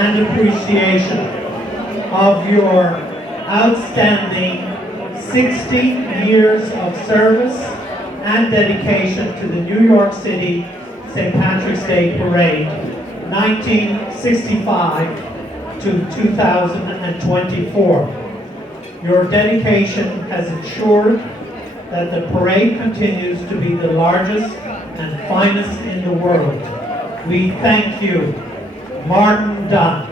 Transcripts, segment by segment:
and appreciation of your outstanding 60 years of service and dedication to the New York City St. Patrick's Day Parade, 1965 to 2024. Your dedication has ensured that the parade continues to be the largest and finest in the world. We thank you, Martin Dunn.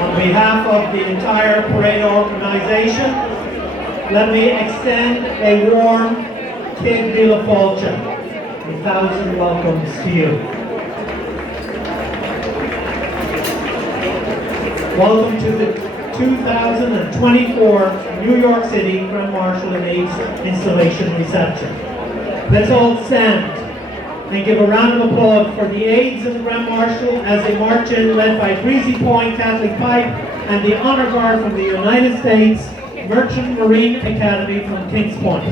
On behalf of the entire parade organization, let me extend a warm Kid Vila Folcha, 1,000 welcomes to you. Welcome to the 2024 New York City Grand Marshal and AIDS installation reception. Let's all stand and give a round of applause for the aides of the Grand Marshal as they march in, led by Breezy Point Catholic Pipe and the Honor Guard from the United States Merchant Marine Academy from Kings Point.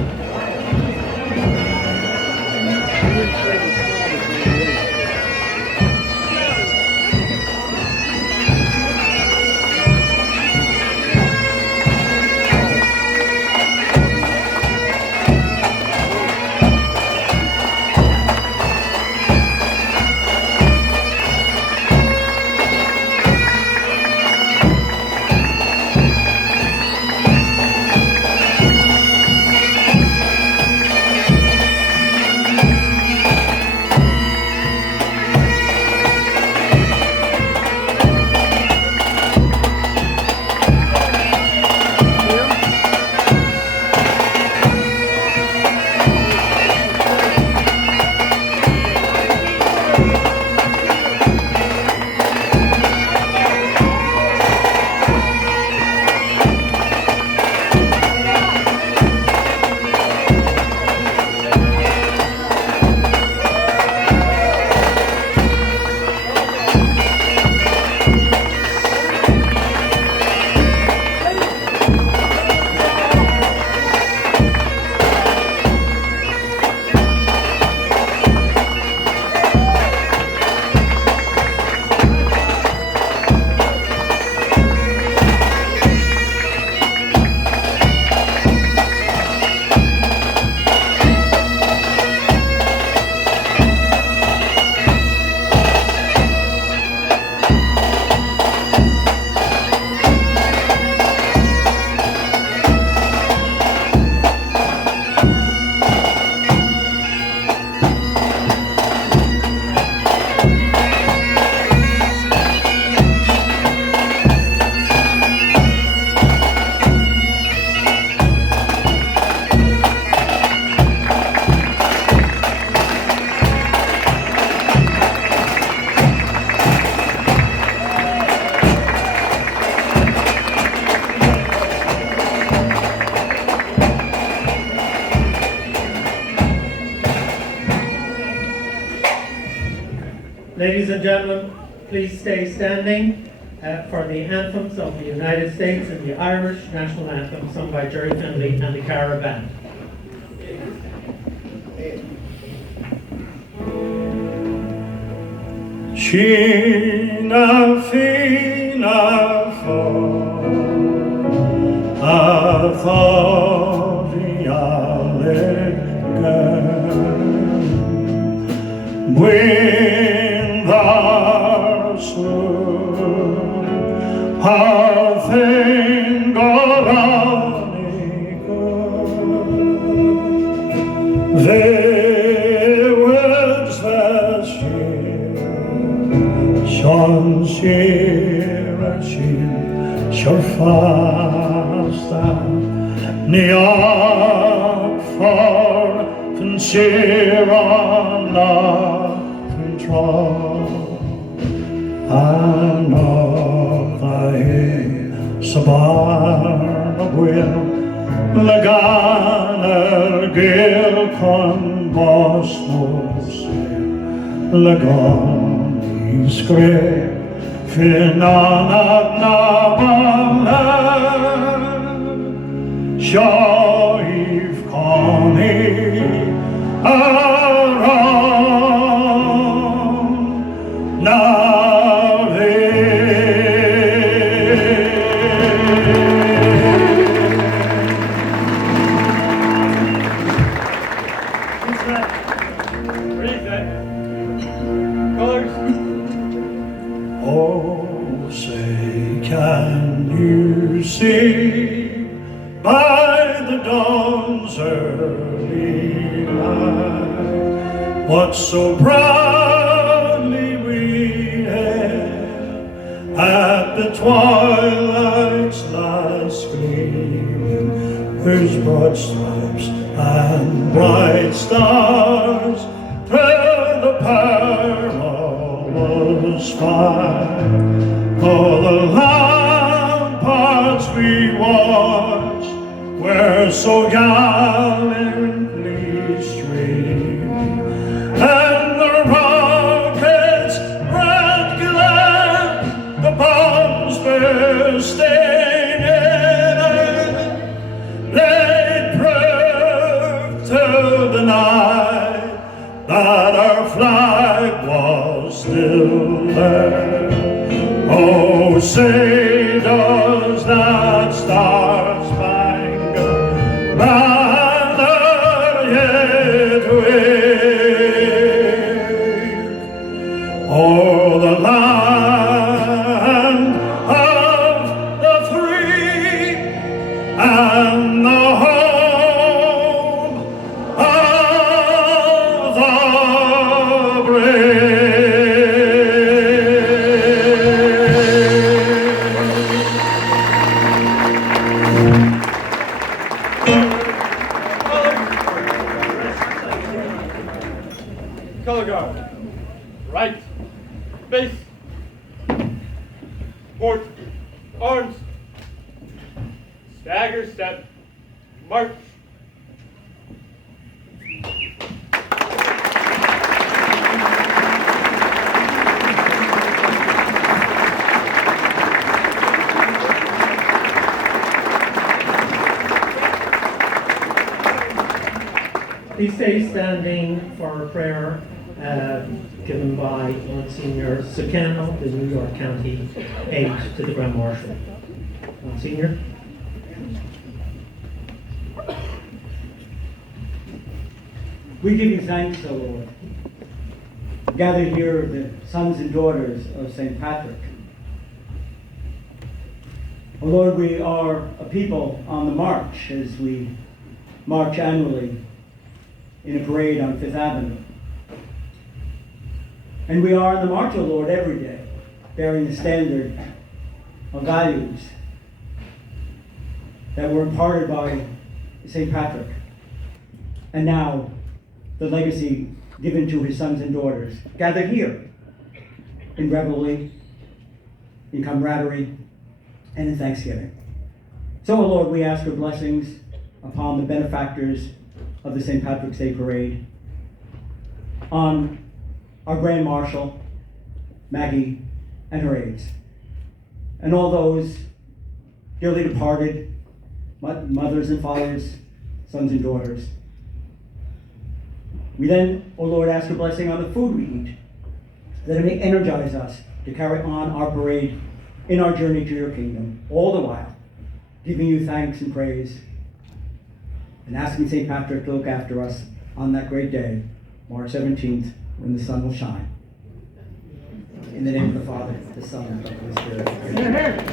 Ladies and gentlemen, please stay standing for the anthems of the United States and the Irish national anthem sung by Jerry Finley and the Cara Band. Sheena fina fo a Sean Shira Shin Shorfasta Niak for Shirana Control Another sa barnagwil Laganer gil con bos Lagan iskre finanak na balan Shaif kani aram nave Oh, say, can you see by the dawn's early light what so proudly we hailed at the twilight's last gleaming, whose broad stripes and bright stars through the perilous fight? Oh, the ramparts we watched were so gallantly streaming, and the rockets red glare, the bombs bursting in, they proved to the night that our flag was still there. Oh, say does that star-spangled banner yet wave o'er the land of the free and the home of the brave? Color guard. Right. Base. Port. Arms. Stagger step. March. Please stay standing for a prayer given by Monsignor Sucano, the New York County aide to the Grand Marshal. Monsignor. We give you thanks, O Lord. Gathered here, the sons and daughters of St. Patrick. O Lord, we are a people on the march as we march annually in a parade on Fifth Avenue. And we are on the march, O Lord, every day, bearing the standard of values that were imparted by St. Patrick. And now, the legacy given to his sons and daughters, gathered here in revelry, in camaraderie, and in thanksgiving. So, O Lord, we ask your blessings upon the benefactors of the St. Patrick's Day Parade, on our Grand Marshal, Maggie, and her aides, and all those dearly departed, mothers and fathers, sons and daughters. We then, O Lord, ask your blessing on the food we eat, that it may energize us to carry on our parade in our journey to your kingdom, all the while giving you thanks and praise, and asking St. Patrick to look after us on that great day, March 17th, when the sun will shine. In the name of the Father, the Son, and of the Spirit. Amen.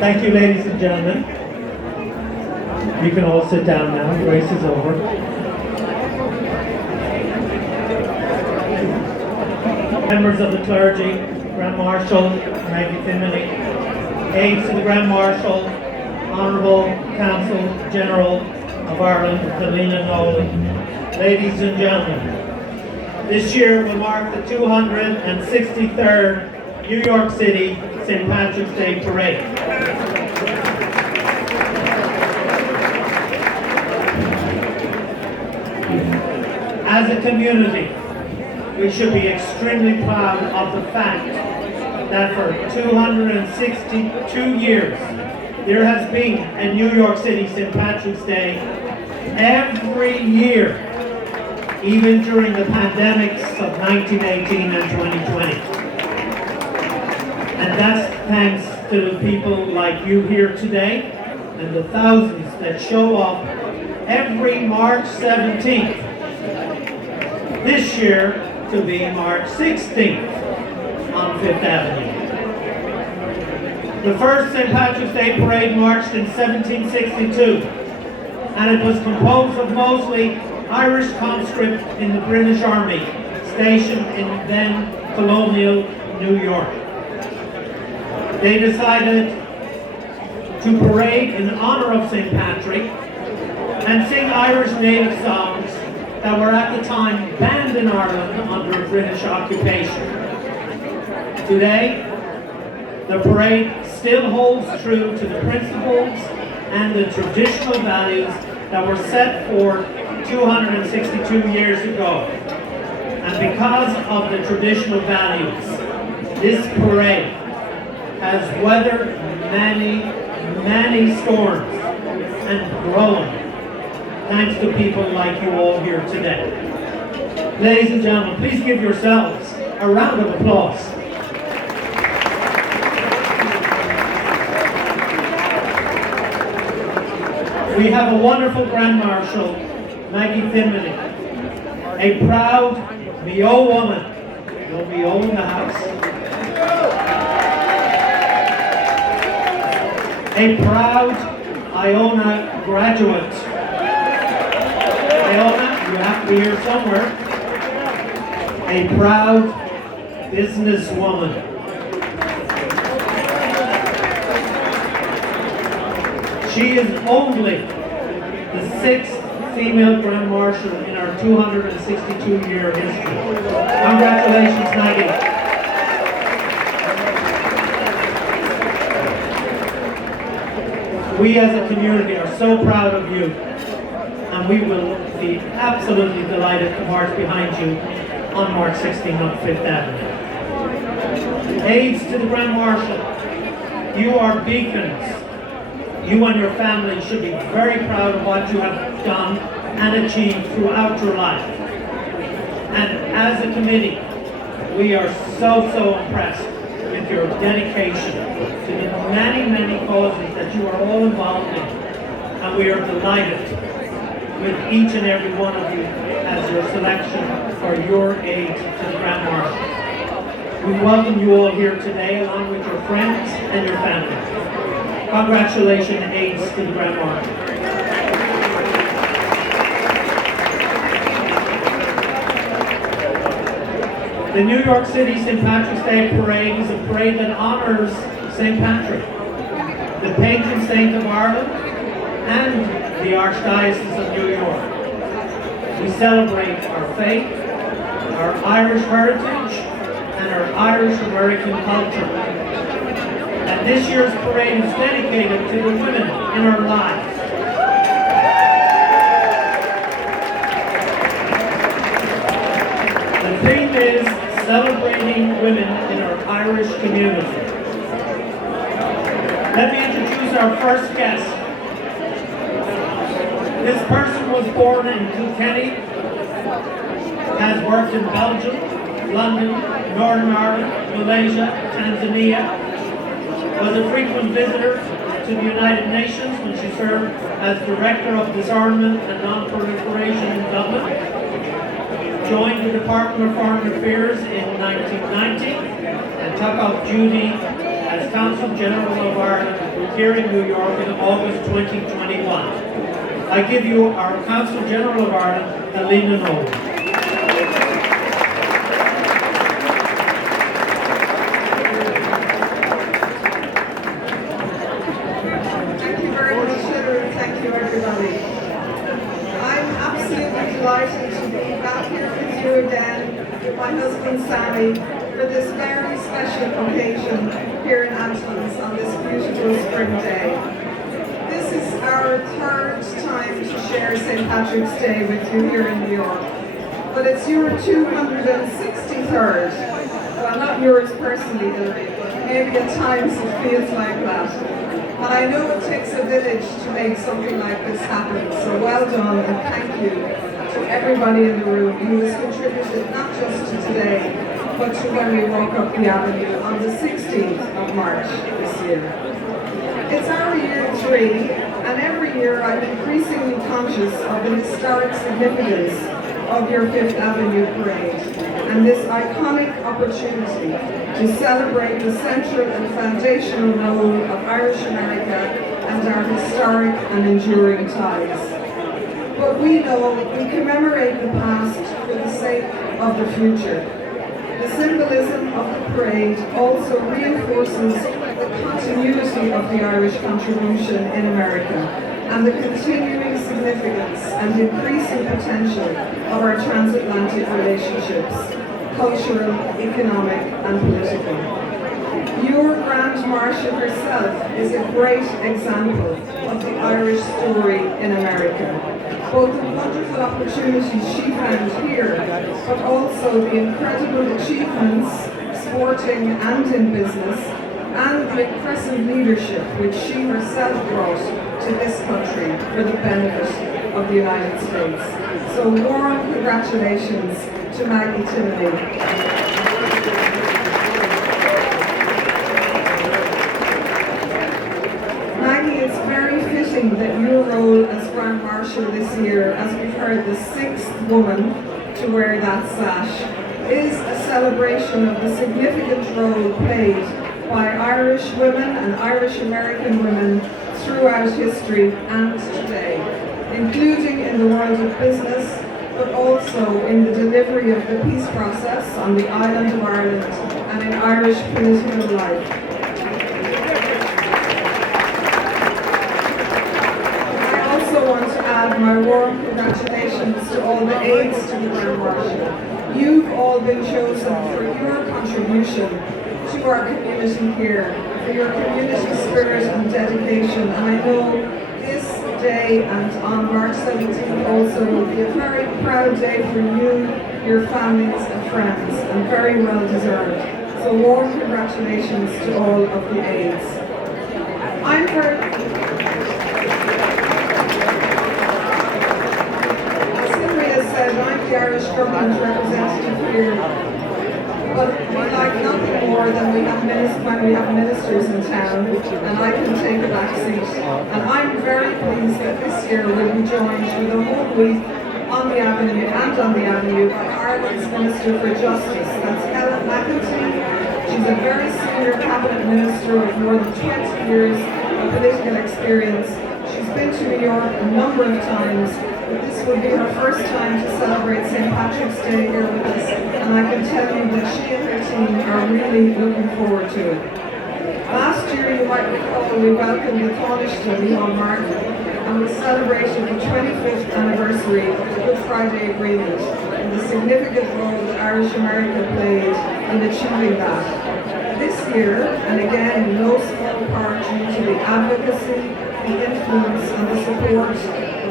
Thank you, ladies and gentlemen. You can all sit down now. The race is over. Members of the clergy, Grand Marshal Maggie Finley, aides to the Grand Marshal, Honourable Consul General of Ireland, Helena Nolan, ladies and gentlemen, this year will mark the 263rd New York City St. Patrick's Day Parade. As a community, we should be extremely proud of the fact that for 262 years, there has been a New York City St. Patrick's Day every year, even during the pandemics of 1918 and 2020. And that's thanks to the people like you here today and the thousands that show up every March 17th. This year to be March 16th on Fifth Avenue. The first St. Patrick's Day Parade marched in 1762, and it was composed of mostly Irish conscripts in the British Army stationed in then colonial New York. They decided to parade in honor of St. Patrick and sing Irish native songs that were at the time banned in Ireland under British occupation. Today, the parade still holds true to the principles and the traditional values that were set forth 262 years ago. And because of the traditional values, this parade has weathered many, many storms and grown, thanks to people like you all here today. Ladies and gentlemen, please give yourselves a round of applause. We have a wonderful Grand Marshal, Maggie Finley, a proud Mio woman. No Mio in the house. A proud Iona graduate. Iona, you have to be here somewhere. A proud businesswoman. She is only the 6th female Grand Marshal in our 262-year history. Congratulations, Maggie. We as a community are so proud of you, and we will be absolutely delighted to march behind you on March 16th on Fifth Avenue. Aides to the Grand Marshal, you are beacons. You and your family should be very proud of what you have done and achieved throughout your life. And as a committee, we are so impressed with your dedication to the many, many causes that you are all involved in. And we are delighted with each and every one of you as your selection for your aid to the Grand Marshal. We welcome you all here today along with your friends and your families. Congratulations, aides to the Grand Marshal. The New York City St. Patrick's Day Parade is a parade that honors St. Patrick, the patron saint of Ireland and the Archdiocese of New York. We celebrate our faith, our Irish heritage, and our Irish-American culture. And this year's parade is dedicated to the women in our lives. The theme is celebrating women in our Irish community. Let me introduce our first guest. This person was born in Kilkenny, has worked in Belgium, London, Northern Ireland, Malaysia, Tanzania, was a frequent visitor to the United Nations when she served as Director of Disarmament and Non-Proliferation in Dublin, joined the Department of Foreign Affairs in 1990, and took up duty as Consul General of Ireland here in New York in August 2021. I give you our Consul General of Ireland, Helena Nolan. joy for this very special occasion here in Antlins on this beautiful spring day. This is our third time to share St. Patrick's Day with you here in New York, but it's your 263rd. Well, not yours personally, Hilary, but maybe at times it feels like that. And I know it takes a village to make something like this happen, so well done and thank you to everybody in the room who has contributed not just to today, but to when we walk up the avenue on the 16th of March this year. It's our year 3, and every year I'm increasingly conscious of the historic significance of your Fifth Avenue Parade, and this iconic opportunity to celebrate the central and foundational role of Irish America and our historic and enduring ties. But we know we commemorate the past for the sake of the future. The symbolism of the parade also reinforces the continuity of the Irish contribution in America and the continuing significance and increasing potential of our transatlantic relationships, cultural, economic and political. Your Grand Marshal herself is a great example of the Irish story in America. Both the wonderful opportunities she found here, but also the incredible achievements, sporting and in business, and the impressive leadership which she herself brought to this country for the benefit of the United States. So warm congratulations to Maggie Tinnelly. Maggie, it's very fitting that your role as Grand Marshal this year, as we've heard, the 6th woman to wear that sash, is a celebration of the significant role played by Irish women and Irish American women throughout history and today, including in the world of business, but also in the delivery of the peace process on the island of Ireland and in Irish political life. I also want to add my warm congratulations to all the aides to the Grand Marshal. You've all been chosen for your contribution to our community here, for your community spirit and dedication, and I know this day and on March 17th also will be a very proud day for you, your families and friends, and very well deserved. So warm congratulations to all of the aides. I'm very... As Hilary has said, I'm the Irish government representative here, but we like nothing more than when we have ministers in town, and I can take a back seat. And I'm very pleased that this year we'll be joined for the whole week on the Avenue by Ireland's Minister for Justice. That's Helen McEntee. She's a very senior cabinet minister with more than 20 years of political experience. She's been to New York a number of times, but this will be her first time to celebrate St. Patrick's Day here with us, and I can tell you that she and her team are really looking forward to it. Last year, you might recall, we welcomed the Taoiseach Micheál Martin, and we celebrated the 25th anniversary of the Good Friday Agreement and the significant role that Irish America played in achieving that. This year, and again in no small part due to the advocacy, the influence and the support of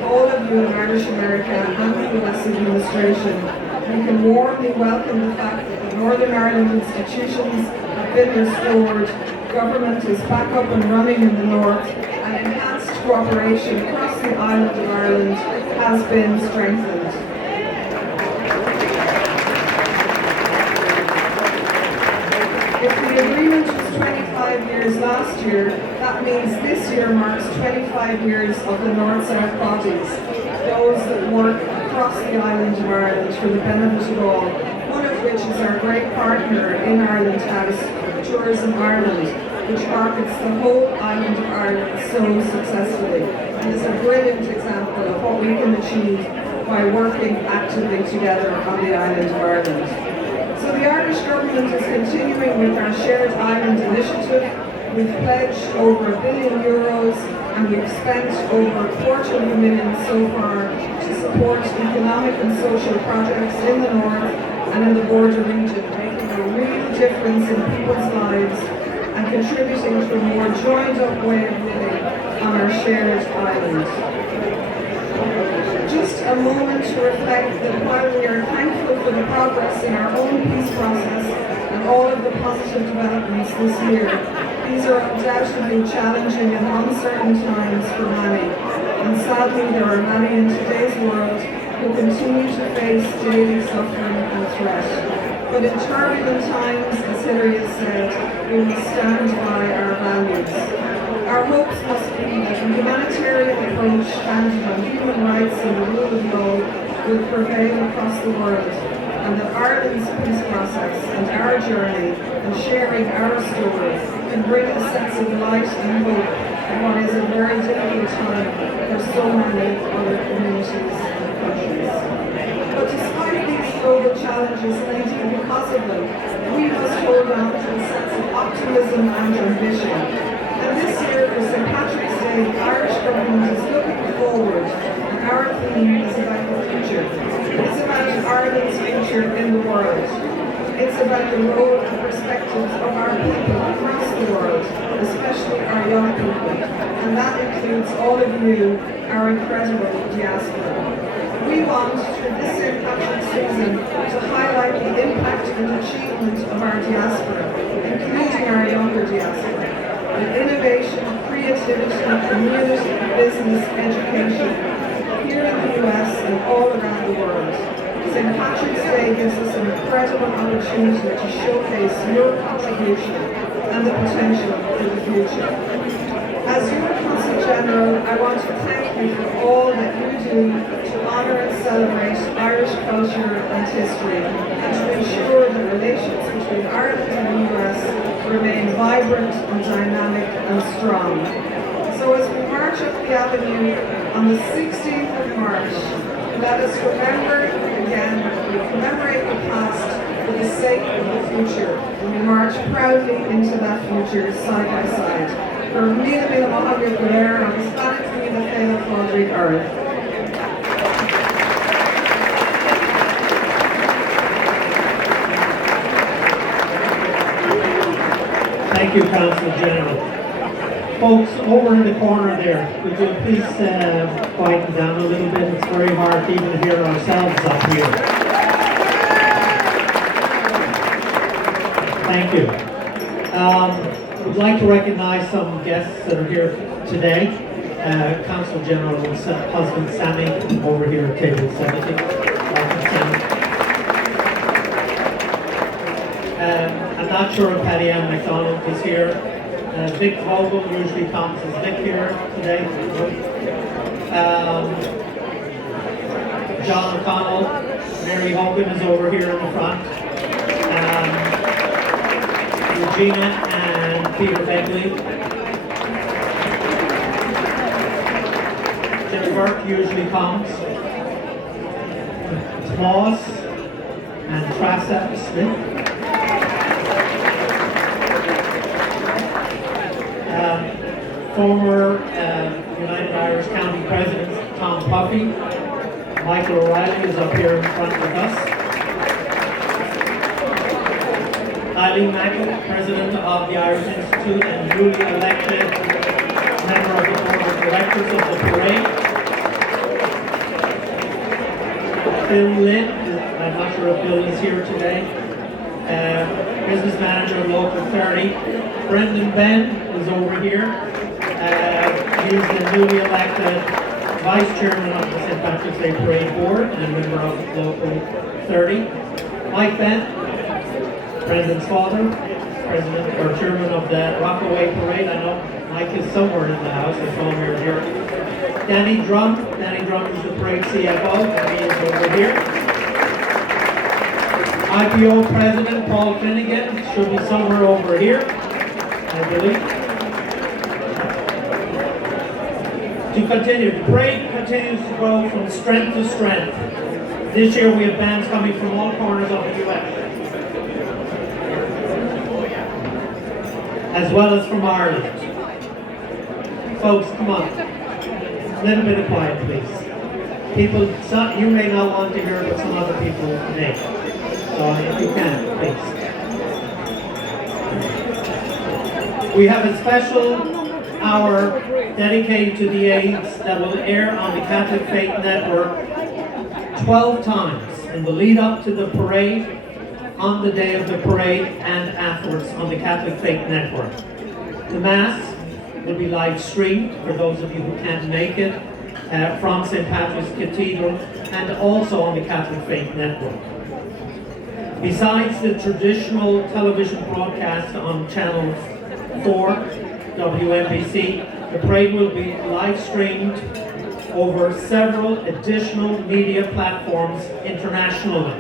all of you in Irish America and the US administration, we can warmly welcome the fact that the Northern Ireland institutions have been restored, government is back up and running in the north, and enhanced cooperation across the island of Ireland has been strengthened. If the agreement was 25 years last year, that means this year marks 25 years of the North-South bodies, those that work across the island of Ireland for the benefit of all, one of which is our great partner in Ireland House, Tourism Ireland, which markets the whole island of Ireland so successfully, and is a brilliant example of what we can achieve by working actively together on the island of Ireland. So the Irish government is continuing with our Shared Island initiative. We've pledged over €1 billion and we've spent over $250,000 so far to support economic and social projects in the north and in the border region, making a real difference in people's lives and contributing to a more joined-up way of living on our shared island. Just a moment to reflect that while we are thankful for the progress in our own peace process and all of the positive developments this year, these are undoubtedly challenging and uncertain times for many, and sadly there are many in today's world who continue to face daily suffering and threat. But in turbulent times, as Hilary has said, we must stand by our values. Our hopes must be that a humanitarian approach founded on human rights and the rule of law will prevail across the world, and that Ireland's peace process and our journey and sharing our story can bring a sense of light and hope in what is a very difficult time for so many other communities and countries. But despite these global challenges, and indeed because of them, we must hold on to a sense of optimism and ambition. And this year, for St. Patrick's Day, the Irish government is looking forward, and our theme is about the future. It's about Ireland's future in the world. It's about the role and perspectives of our people across the world, especially our young people. And that includes all of you, our incredible diaspora. We want, through this St. Patrick's season, to highlight the impact and achievement of our diaspora, including our younger diaspora. With innovation, creativity, community, business, education, here in the US and all around the world. St. Patrick's Day gives us an incredible opportunity to showcase your contribution and the potential for the future. As your Consul General, I want to thank you for all that you do to honour and celebrate Irish culture and history, and to ensure that relations between Ireland and the US remain vibrant and dynamic and strong. So as we march up the avenue on the 16th of March, let us remember again, we commemorate the past for the sake of the future, and we march proudly into that future side by side. For Mila Mila Mahavir Blair, on the Spanish Mila Fela Fodrick Earth. Thank you, Consul General. Folks, over in the corner there, would you please quieten down a little bit? It's very hard to even hear ourselves up here. Thank you. We'd like to recognize some guests that are here today. Consul General's husband Sammy over here at table 70. Welcome, Sammy. I'm not sure if Patty Ann MacDonald is here. Vic Vogel usually comes as Vic here today. John O'Connell, Mary Hogan is over here in the front. Regina and Peter Begley. Jim Burke usually comes. Tomas and Trasa Smith. Former United Irish County President Tom Puffy. Michael O'Reilly is up here in front with us. Eileen Mackett, President of the Irish Institute and newly elected member of the Board of Directors of the parade. Bill Lynn, I'm not sure if Bill is here today. Business Manager of Local 30. Brendan Ben is over here. He's the newly elected Vice Chairman of the St. Patrick's Day Parade Board and a member of Local 30. Mike Ben, Brendan's father, President or Chairman of the Rockaway Parade. I know Mike is somewhere in the house, I saw him here. Danny Drum is the parade CFO, and he is over here. IPO President Paul Finnegan should be somewhere over here, I believe. To continue, the parade continues to grow from strength to strength. This year we have bands coming from all corners of the US, as well as from Ireland. Folks, come on. A little bit of quiet, please. People, you may not want to hear, but some other people may. So if you can, please. We have a special hour dedicated to the AIDS that will air on the Catholic Faith Network 12 times in the lead up to the parade, on the day of the parade, and afterwards on the Catholic Faith Network. The Mass will be live streamed for those of you who can't make it from St. Patrick's Cathedral and also on the Catholic Faith Network. Besides the traditional television broadcast on Channel 4, WNBC, the parade will be live streamed over several additional media platforms internationally.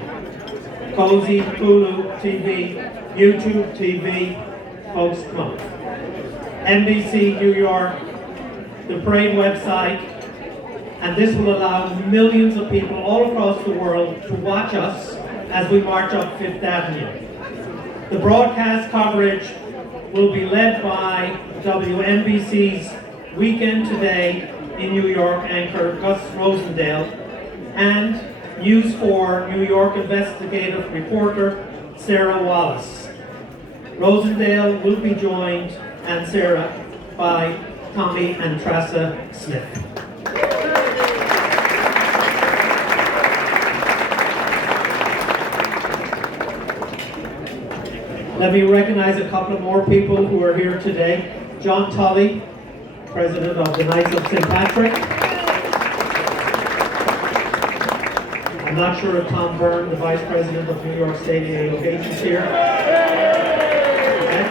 Cozy, Hulu TV, YouTube TV, folks come. NBC New York, the parade website, and this will allow millions of people all across the world to watch us as we march up Fifth Avenue. The broadcast coverage will be led by WNBC's Weekend Today in New York anchor Gus Rosendale and News 4 New York investigative reporter Sarah Wallace. Rosendale will be joined, and Sarah, by Tommy and Tressa Smith. Let me recognize a couple of more people who are here today. John Tully, President of the Knights of St. Patrick. I'm not sure if Tom Byrne, the Vice President of New York State AOH, is here. Okay.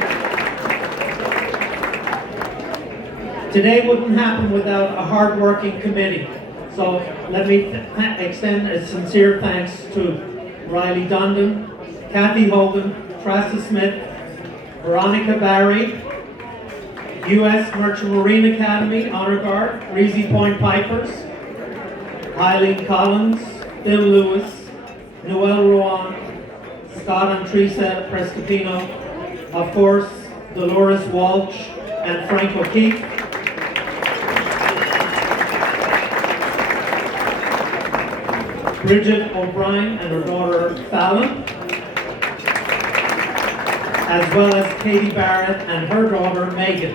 Today wouldn't happen without a hard-working committee. So let me extend a sincere thanks to Riley Dundon, Kathy Hogan, Tressa Smith, Veronica Barry, U.S. Merchant Marine Academy Honor Guard, Breezy Point Pipers, Eileen Collins, Bill Lewis, Noel Rowan, Scott and Teresa Prescopino, of course, Dolores Walsh and Frank O'Keefe, Bridget O'Brien and her daughter Fallon, as well as Katie Barrett and her daughter Megan.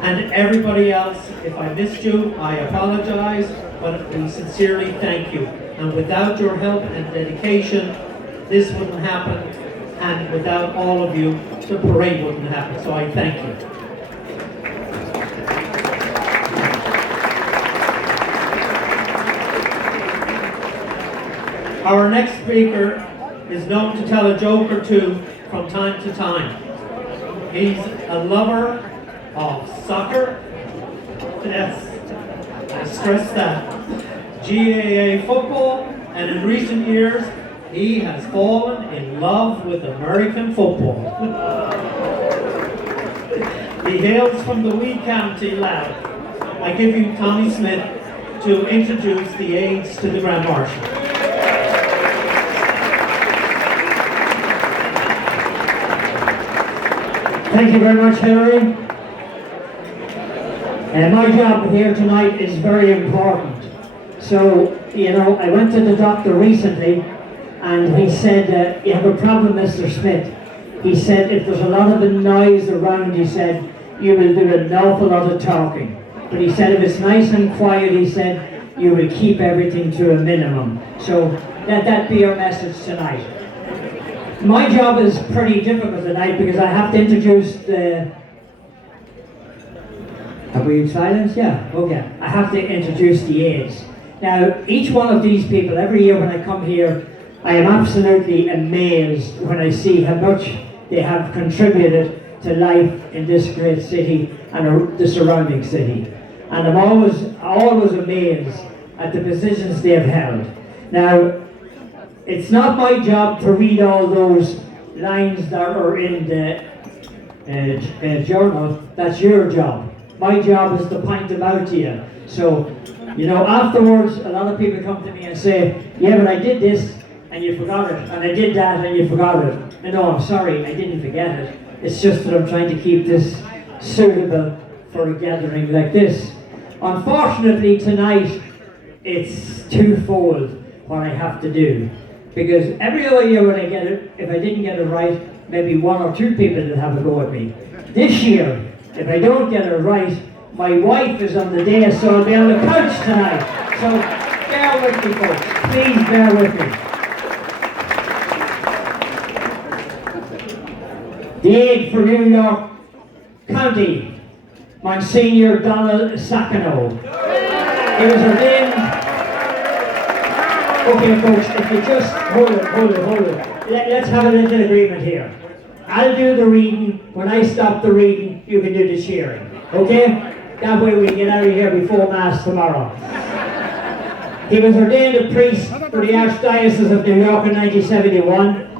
And everybody else, if I missed you, I apologize, but we sincerely thank you. And without your help and dedication, this wouldn't happen, and without all of you, the parade wouldn't happen. So I thank you. Our next speaker is known to tell a joke or two from time to time. He's a lover of soccer. Yes, I stress that. GAA football, and in recent years, he has fallen in love with American football. He hails from the wee county lad. I give you Tommy Smith to introduce the aides to the Grand Marshal. Thank you very much, Hilary. My job here tonight is very important. So, I went to the doctor recently and he said, you have a problem, Mr. Smith. He said, if there's a lot of noise around, he said, you will do an awful lot of talking. But he said, if it's nice and quiet, he said, you will keep everything to a minimum. So, let that be our message tonight. My job is pretty difficult tonight because I have to introduce the... Are we silent? Yeah, okay. I have to introduce the aides. Now, each one of these people, every year when I come here, I am absolutely amazed when I see how much they have contributed to life in this great city and the surrounding city. And I'm always amazed at the positions they've held. Now, it's not my job to read all those lines that are in the journal. That's your job. My job is to point them out to you. So, afterwards, a lot of people come to me and say, yeah, but I did this and you forgot it, and I did that and you forgot it. And no, I'm sorry, I didn't forget it. It's just that I'm trying to keep this suitable for a gathering like this. Unfortunately, tonight, it's twofold what I have to do. Because every other year when I get it, if I didn't get it right, maybe one or two people would have a go at me. This year, if I don't get it right, my wife is on the dais, so I'll be on the couch tonight. So bear with me, folks. Please bear with me. The aide for New York County, Monsignor Donald Sacano. He was ordained. Okay, folks, if you just hold it. Let's have a little agreement here. I'll do the reading. When I stop the reading, you can do the cheering. Okay? That way we can get out of here before Mass tomorrow. He was ordained a priest for the Archdiocese of New York in 1971.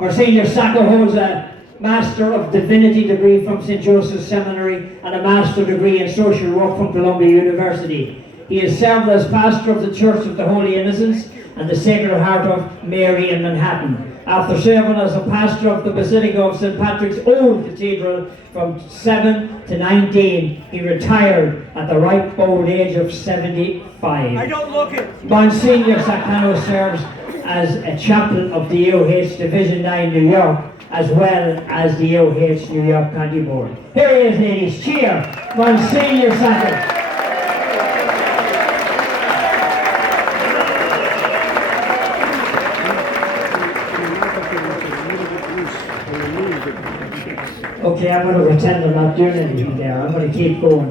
Monsignor Sacco holds a Master of Divinity degree from St. Joseph's Seminary and a Master degree in Social Work from Columbia University. He has served as pastor of the Church of the Holy Innocents and the Sacred Heart of Mary in Manhattan. After serving as a pastor of the Basilica of St. Patrick's Old Cathedral from 7 to 19, he retired at the ripe old age of 75. I don't look it. Monsignor Sacano serves as a chaplain of the EOH Division 9 New York, as well as the EOH New York County Board. Here he is, ladies. Cheer, Monsignor Sacano. Okay, I'm going to pretend I'm not doing anything there. I'm going to keep going.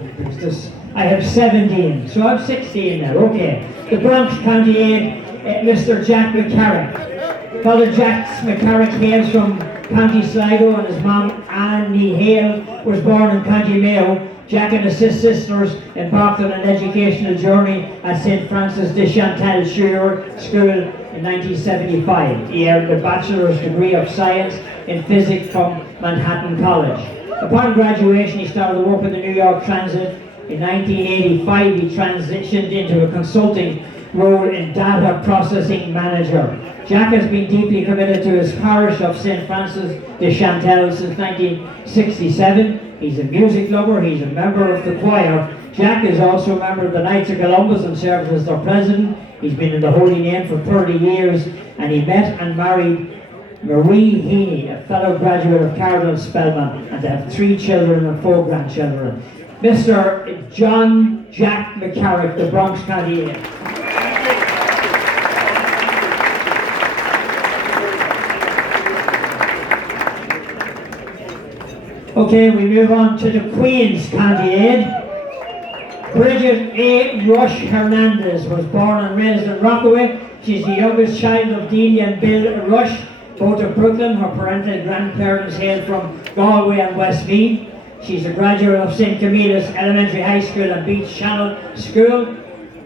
I have 17, so I'm 16 now. Okay. The Bronx County aide, Mr. Jack McCarrick. Father Jack McCarrick hails from County Sligo, and his mom, Annie Hale, was born in County Mayo. Jack and his sisters embarked on an educational journey at St. Francis de Chantal School in 1975. He earned a bachelor's degree of science in physics from Manhattan College. Upon graduation, he started work with the New York Transit. In 1985, he transitioned into a consulting role in data processing manager. Jack has been deeply committed to his parish of St. Francis de Chantal since 1967. He's a music lover, he's a member of the choir. Jack is also a member of the Knights of Columbus and serves as their president. He's been in the Holy Name for 30 years, and he met and married Marie Heaney, a fellow graduate of Cardinal Spellman, and they have 3 children and 4 grandchildren. Mr. John Jack McCarrick, the Bronx County aide. Okay, we move on to the Queen's County aide. Bridget A. Rush Hernandez was born and raised in Rockaway. She's the youngest child of Delia and Bill Rush, both of Brooklyn. Her parental grandparents hail from Galway and Westmeath. She's a graduate of St. Camilla's Elementary High School and Beach Channel School.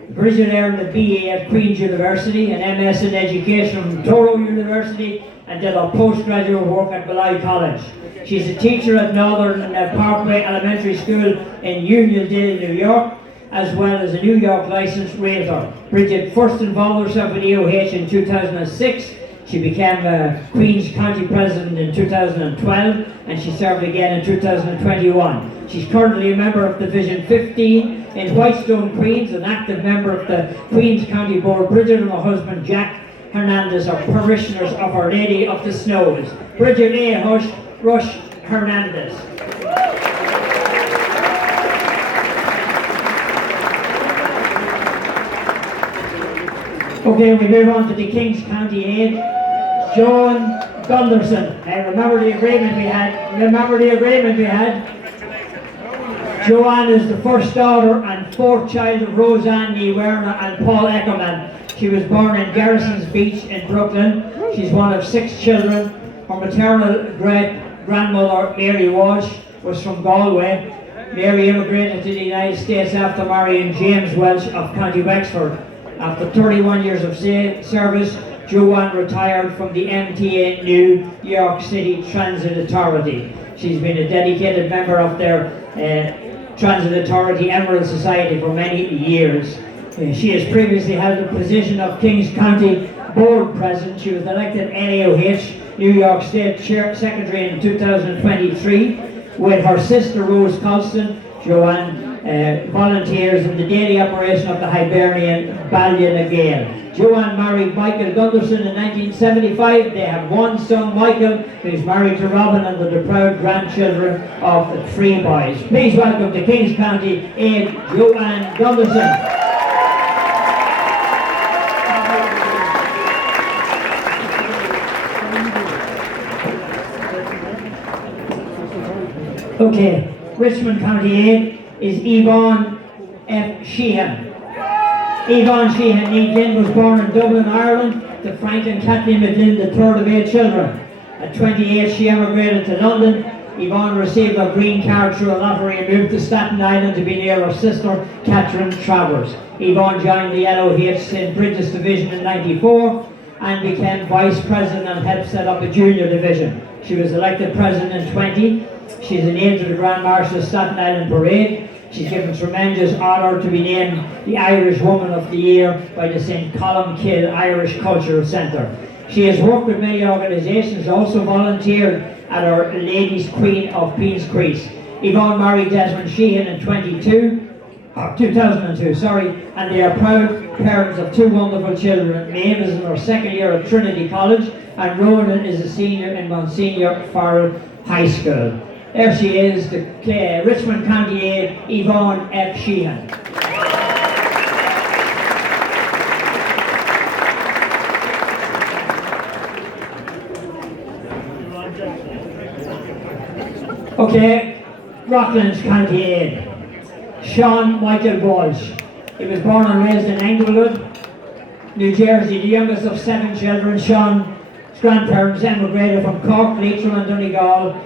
Bridget earned a BA at Queen's University, an MS in Education from Toro University, and did her postgraduate work at Beloit College. She's a teacher at Northern Parkway Elementary School in Uniondale, New York, as well as a New York licensed realtor. Bridget first involved herself with EOH in 2006. She became Queen's County President in 2012, and she served again in 2021. She's currently a member of Division 15 in Whitestone, Queens, an active member of the Queen's County Board. Bridget and her husband Jack Hernandez are parishioners of Our Lady of the Snows. Bridget A. Rush Hernandez. Okay, we move on to the Kings County aide, Joan Gunderson. Remember the agreement we had? Joanne is the first daughter and 4th child of Roseanne Werner and Paul Eckerman. She was born in Garrison's Beach in Brooklyn. She's one of 6 children. Her maternal grandmother, Mary Walsh, was from Galway. Mary immigrated to the United States after marrying James Welch of County Wexford. After 31 years of service, Joanne retired from the MTA New York City Transit Authority. She's been a dedicated member of their Transit Authority Emerald Society for many years. She has previously held the position of Kings County Board President. She was elected NAOH New York State Secretary in 2023. With her sister Rose Colston, Joanne volunteers in the daily operation of the Hibernian Ballynagale. Joanne married Michael Gunderson in 1975. They have one son, Michael, who's married to Robin, and they're the proud grandchildren of the three boys. Please welcome to Kings County Aid, Joanne Gunderson. Okay, Richmond County Aid is Yvonne F. Sheehan. Yvonne Sheehan Nee Glynn was born in Dublin, Ireland, to Frank and Kathleen McGlynn, the third of 8 children. At 28, she emigrated to London. Yvonne received a green card through a lottery and moved to Staten Island to be near her sister, Catherine Travers. Yvonne joined the LOH St. Bridget's division in '94 and became vice president and helped set up a junior division. She was elected president in 20. She's an aide to the Grand Marshal of Staten Island Parade. She's given tremendous honour to be named the Irish Woman of the Year by the St. Columcille Irish Cultural Centre. She has worked with many organisations, also volunteered at Our Lady's Queen of Peanscrease. Yvonne married Desmond Sheehan in 2002, and they are proud parents of 2 wonderful children. Maeve is in her 2nd year at Trinity College, and Ronan is a senior in Monsignor Farrell High School. There she is, the Richmond County Aid, Yvonne F. Sheehan. Okay, Rocklands County Aid. Sean Michael Walsh. He was born and raised in Englewood, New Jersey, the youngest of 7 children. Sean's grandparents emigrated from Cork, Leitrim and Donegal.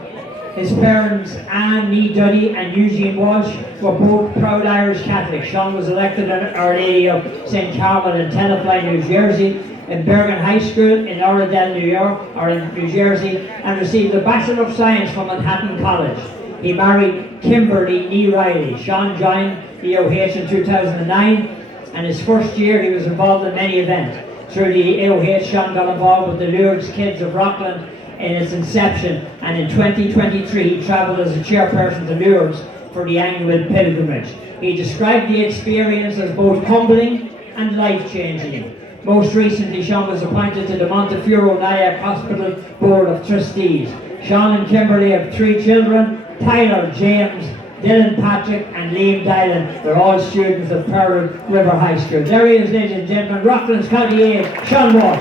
His parents, Anne Nee Duddy and Eugene Walsh, were both proud Irish Catholics. Sean was elected an Our Lady of St. Carmel in Tenafly, New Jersey, in Bergen High School in Oradell, New Jersey, and received a Bachelor of Science from Manhattan College. He married Kimberly Nee Riley. Sean joined the OH in 2009, and his first year he was involved in many events. Through the OH, Sean got involved with the Lourdes Kids of Rockland in its inception, and in 2023 he travelled as a chairperson to Lourdes for the annual pilgrimage. He described the experience as both humbling and life-changing. Most recently, Sean was appointed to the Montefiore Nyack Hospital Board of Trustees. Sean and Kimberly have 3 children, Tyler, James, Dylan Patrick and Liam Dylan. They're all students of Pearl River High School. There he is, ladies and gentlemen, Rocklands County Aid, Sean Walsh.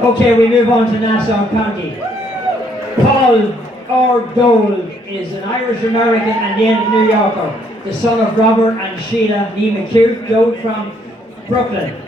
Okay, we move on to Nassau County. Paul O'Dole is an Irish-American and native New Yorker, the son of Robert and Sheila Nee McHugh, Dole from Brooklyn.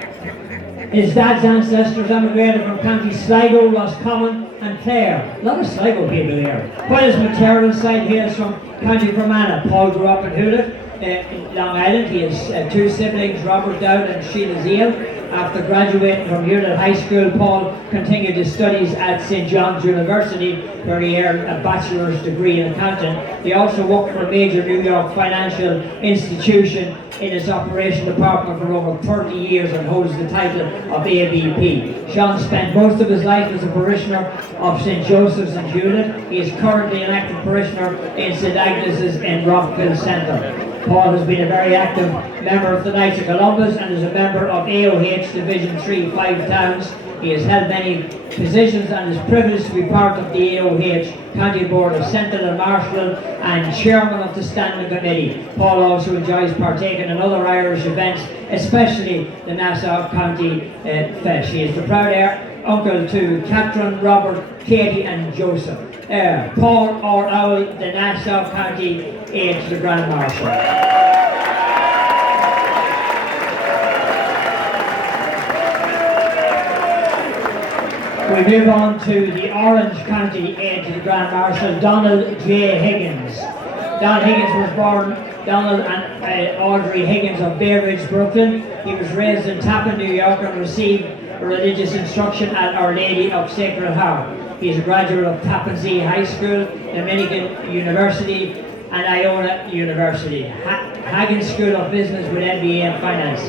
His dad's ancestors emigrated from County Sligo, Roscommon and Clare. A lot of Sligo people here. While his maternal side hails from County Fermanagh. Paul grew up in Hewlett, in Long Island. He has 2 siblings, Robert Dowd and Sheila Zeal. After graduating from Hewlett High School, Paul continued his studies at St. John's University, where he earned a bachelor's degree in accounting. He also worked for a major New York financial institution in its operation department for over 30 years and holds the title of ABP. Sean spent most of his life as a parishioner of St. Joseph's in Hewlett. He is currently an active parishioner in St. Agnes's in Rockville Centre. Paul has been a very active member of the Knights of Columbus and is a member of AOH Division 3 5 Towns. He has held many positions and is privileged to be part of the AOH County Board of Central and Marshall and chairman of the Standing Committee. Paul also enjoys partaking in other Irish events, especially the Nassau County Fest. He is the proud uncle to Catherine, Robert, Katie and Joseph. Paul O'Dowd, the Nassau County Aid to the Grand Marshal. We move on to the Orange County Aid to the Grand Marshal, Donald J. Higgins. Donald Higgins was born, Donald and Audrey Higgins of Bay Ridge, Brooklyn. He was raised in Tappan, New York and received religious instruction at Our Lady of Sacred Heart. He is a graduate of Tappan Zee High School, Dominican University and Iona University, Hagen School of Business with MBA in Finance.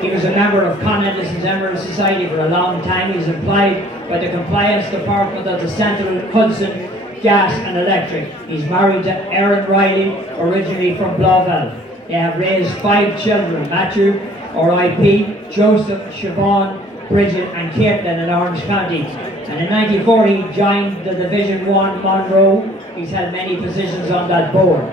He was a member of Con Edison's Emerald Society for a long time. He's employed by the Compliance Department of the Central Hudson Gas and Electric. He's married to Erin Riley, originally from Blauville. They have raised 5 children: Matthew, R.I.P., Joseph, Siobhan, Bridget and Caitlin in Orange County. And in 1940 he joined the Division 1 Monroe. He's held many positions on that board.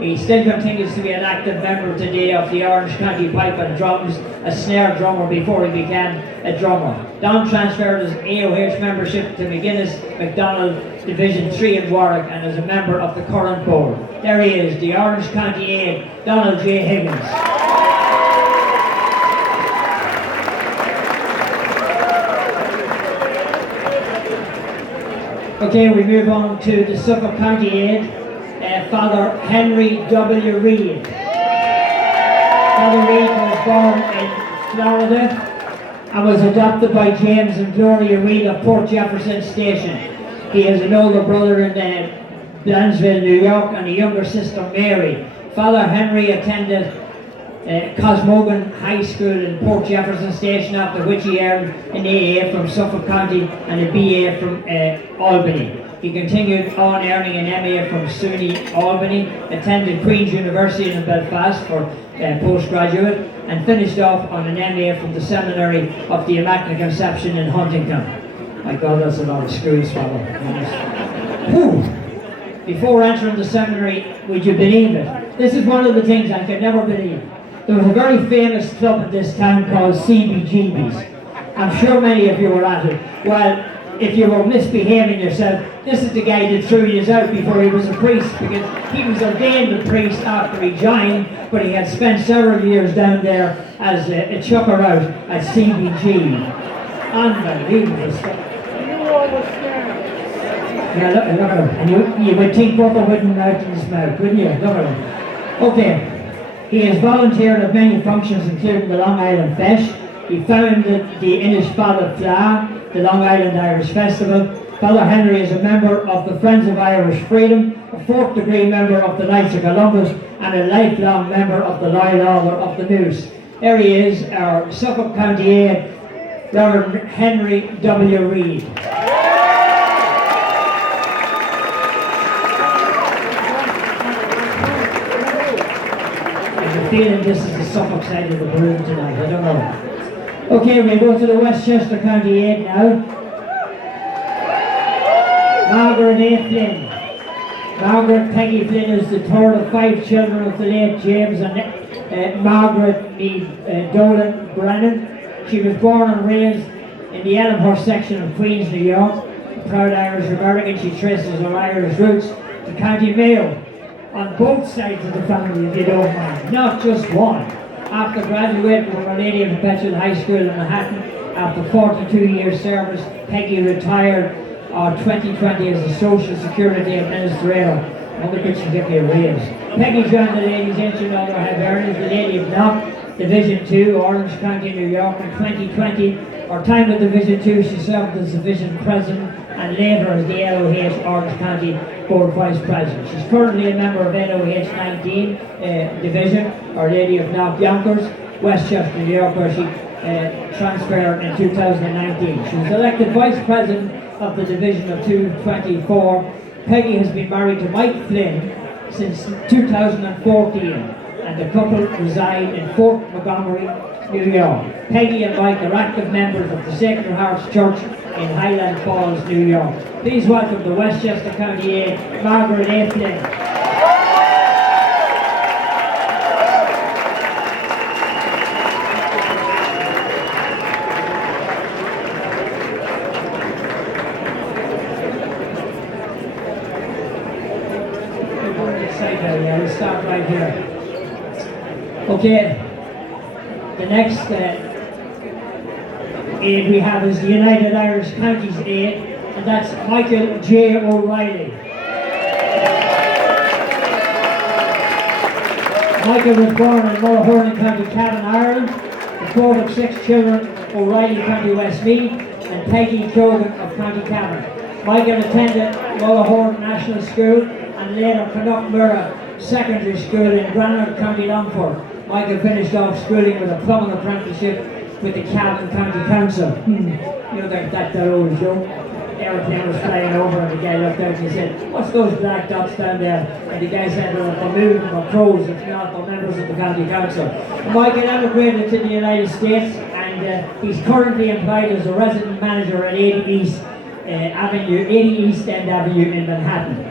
He still continues to be an active member today of the Orange County Pipe and Drums, a snare drummer before he became a drummer. Don transferred his AOH membership to McGuinness MacDonald Division 3 in Warwick and is a member of the current board. There he is, the Orange County aide, Donald J. Higgins. Okay, we move on to the Suffolk County aide, Father Henry W. Reid. Father Reid was born in Florida and was adopted by James and Gloria Reid of Port Jefferson Station. He has an older brother in Blansville, New York, and a younger sister, Mary. Father Henry attended Cosmogan High School in Port Jefferson Station, after which he earned an AA from Suffolk County and a BA from Albany. He continued on earning an MA from SUNY Albany, attended Queen's University in Belfast for postgraduate, and finished off on an MA from the Seminary of the Immaculate Conception in Huntington. My God, that's a lot of schools, Father. Before entering the seminary, would you believe it? This is one of the things I could never believe. There was a very famous club in this town called CBGB's. I'm sure many of you were at it. Well, if you were misbehaving yourself, this is the guy that threw you out before he was a priest, because he was ordained a priest after he joined, but he had spent several years down there as a chucker out at CBG. Unbelievable stuff. Yeah, look at him. And you would think butter wouldn't out in his mouth, wouldn't you? Look at him. Okay. He has volunteered at many functions, including the Long Island Fest. He founded the Innisfada Fla, the Long Island Irish Festival. Father Henry is a member of the Friends of Irish Freedom, a 4th degree member of the Knights of Columbus, and a lifelong member of the Loyal Order of the Moose. There he is, our Suffolk County aide, Reverend Henry W. Reid. Feeling this is the Suffolk side of the balloon tonight, I don't know. Okay, we go to the Westchester County aide now. Margaret A. Flynn. Margaret Peggy Flynn is the third of 5 children of the late James and Margaret Dolan Brennan. She was born and raised in the Elmhurst section of Queens, New York. A proud Irish American, she traces her Irish roots to County Mayo. On both sides of the family, if you don't mind, not just one. After graduating from Our Lady of Perpetual High School in Manhattan, after 42 years service, Peggy retired in 2020 as a Social Security Administrator. I wonder could she give me a raise. Peggy joined the Ladies' Ancient Order of Hibernians, the Lady of Knock, Division 2, Orange County, New York in 2020. Her time at Division 2, she served as Division President and later as the LOH Orange County Board Vice President. She's currently a member of LOH 19 Division, Our Lady of Knock Yonkers, Westchester, New York, where she transferred in 2019. She was elected Vice President of the Division of 224. Peggy has been married to Mike Flynn since 2014, and the couple reside in Fort Montgomery, New York. Peggy and Mike are active members of the Sacred Hearts Church in Highland Falls, New York. Please welcome the Westchester County aide, Margaret A. Flynn. We'll start right here. Okay, the next aide we have is the United Irish Counties aide, and that's Michael J. O'Reilly. Michael was born in Mulhern, County Cavan, Ireland, the 4th of 6 children, O'Reilly, County Westmeath, and Peggy Cogan of County Cavan. Michael attended Mulhern National School and later Canuck Secondary School in Granard, County Longford. Michael finished off schooling with a plumbing apprenticeship with the Cavan County Council. You know that old joke? The aeroplane was flying over and the guy looked out and he said, "What's those black dots down there?" And the guy said, "Well, if they're moving, they're crows, if not, they're members of the county council." Michael emigrated to the United States and he's currently employed as a resident manager at 80 East End Avenue in Manhattan.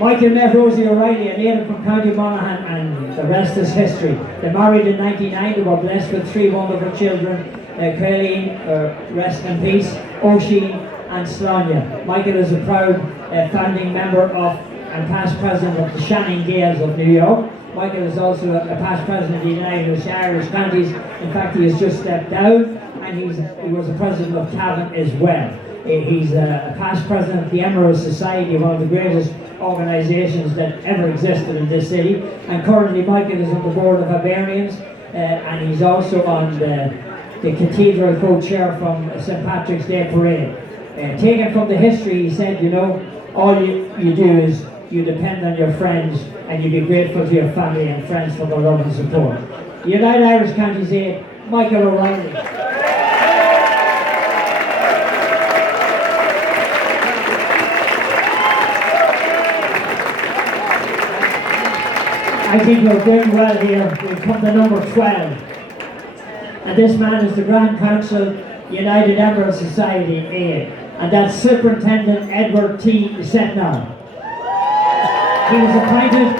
Michael met Rosie O'Reilly, a native from County Monaghan, and the rest is history. They married in '99, they were blessed with 3 wonderful children, Caroline, rest in peace, Oisin and Slania. Michael is a proud founding member of and past president of the Shannon Gales of New York. Michael is also a past president of the United Irish Counties. In fact, he has just stepped down, and he was a president of Cavan as well. He's a past president of the Emerald Society, one of the greatest organisations that ever existed in this city. And currently Michael is on the board of Hibernians, and he's also on the cathedral co-chair from St. Patrick's Day Parade. Taken from the history, he said, you know, all you do is you depend on your friends and you be grateful to your family and friends for their love and support. The United Irish Counties 8, Michael O'Reilly. I think we're doing well here. We've come to number 12. And this man is the Grand Council United Emerald Society A. And that's Superintendent Edward T. Setnar. He was appointed,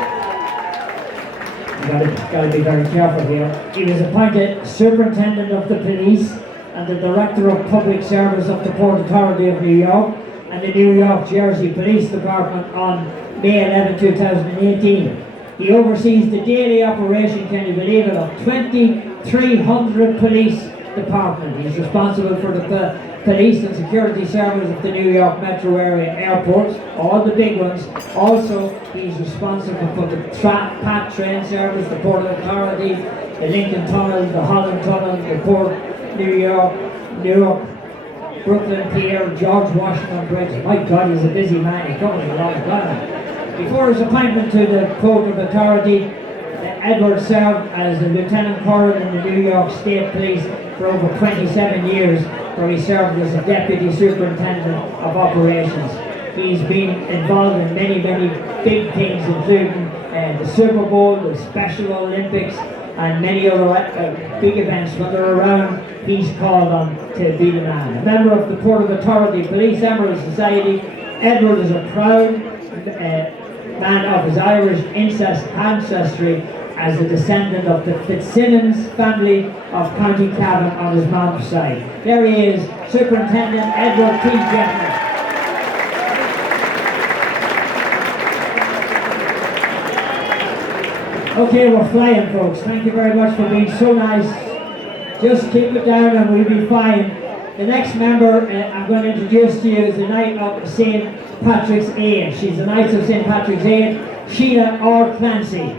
got to be very careful here. He was appointed Superintendent of the Police and the Director of Public Service of the Port Authority of New York and the New York Jersey Police Department on May 11, 2018. He oversees the daily operation, can you believe it, of 2,300 police departments. He's responsible for the police and security service of the New York metro area airports, all the big ones. Also, he's responsible for the PAT train service, the Port Authority, the Lincoln Tunnel, the Holland Tunnel, the Port, New York, Brooklyn Pier, George Washington Bridge. My God, he's a busy man. He covers a lot of ground. Before his appointment to the Port of Authority, Edward served as a Lieutenant Colonel in the New York State Police for over 27 years, where he served as a Deputy Superintendent of Operations. He's been involved in many, many big things, including the Super Bowl, the Special Olympics, and many other big events. When they're around, he's called on to be the man. A member of the Port of Authority Police Emerald Society, Edward is a proud man of his Irish ancestry as a descendant of the Fitzsimmons family of County Cavan on his mom's side. There he is, Superintendent Edward T. Jeffner. Okay, we're flying, folks. Thank you very much for being so nice. Just keep it down and we'll be fine. The next member I'm going to introduce to you is the Knight of St. Patrick's Aid. She's the Knight of St. Patrick's Aid, Sheila R. Clancy.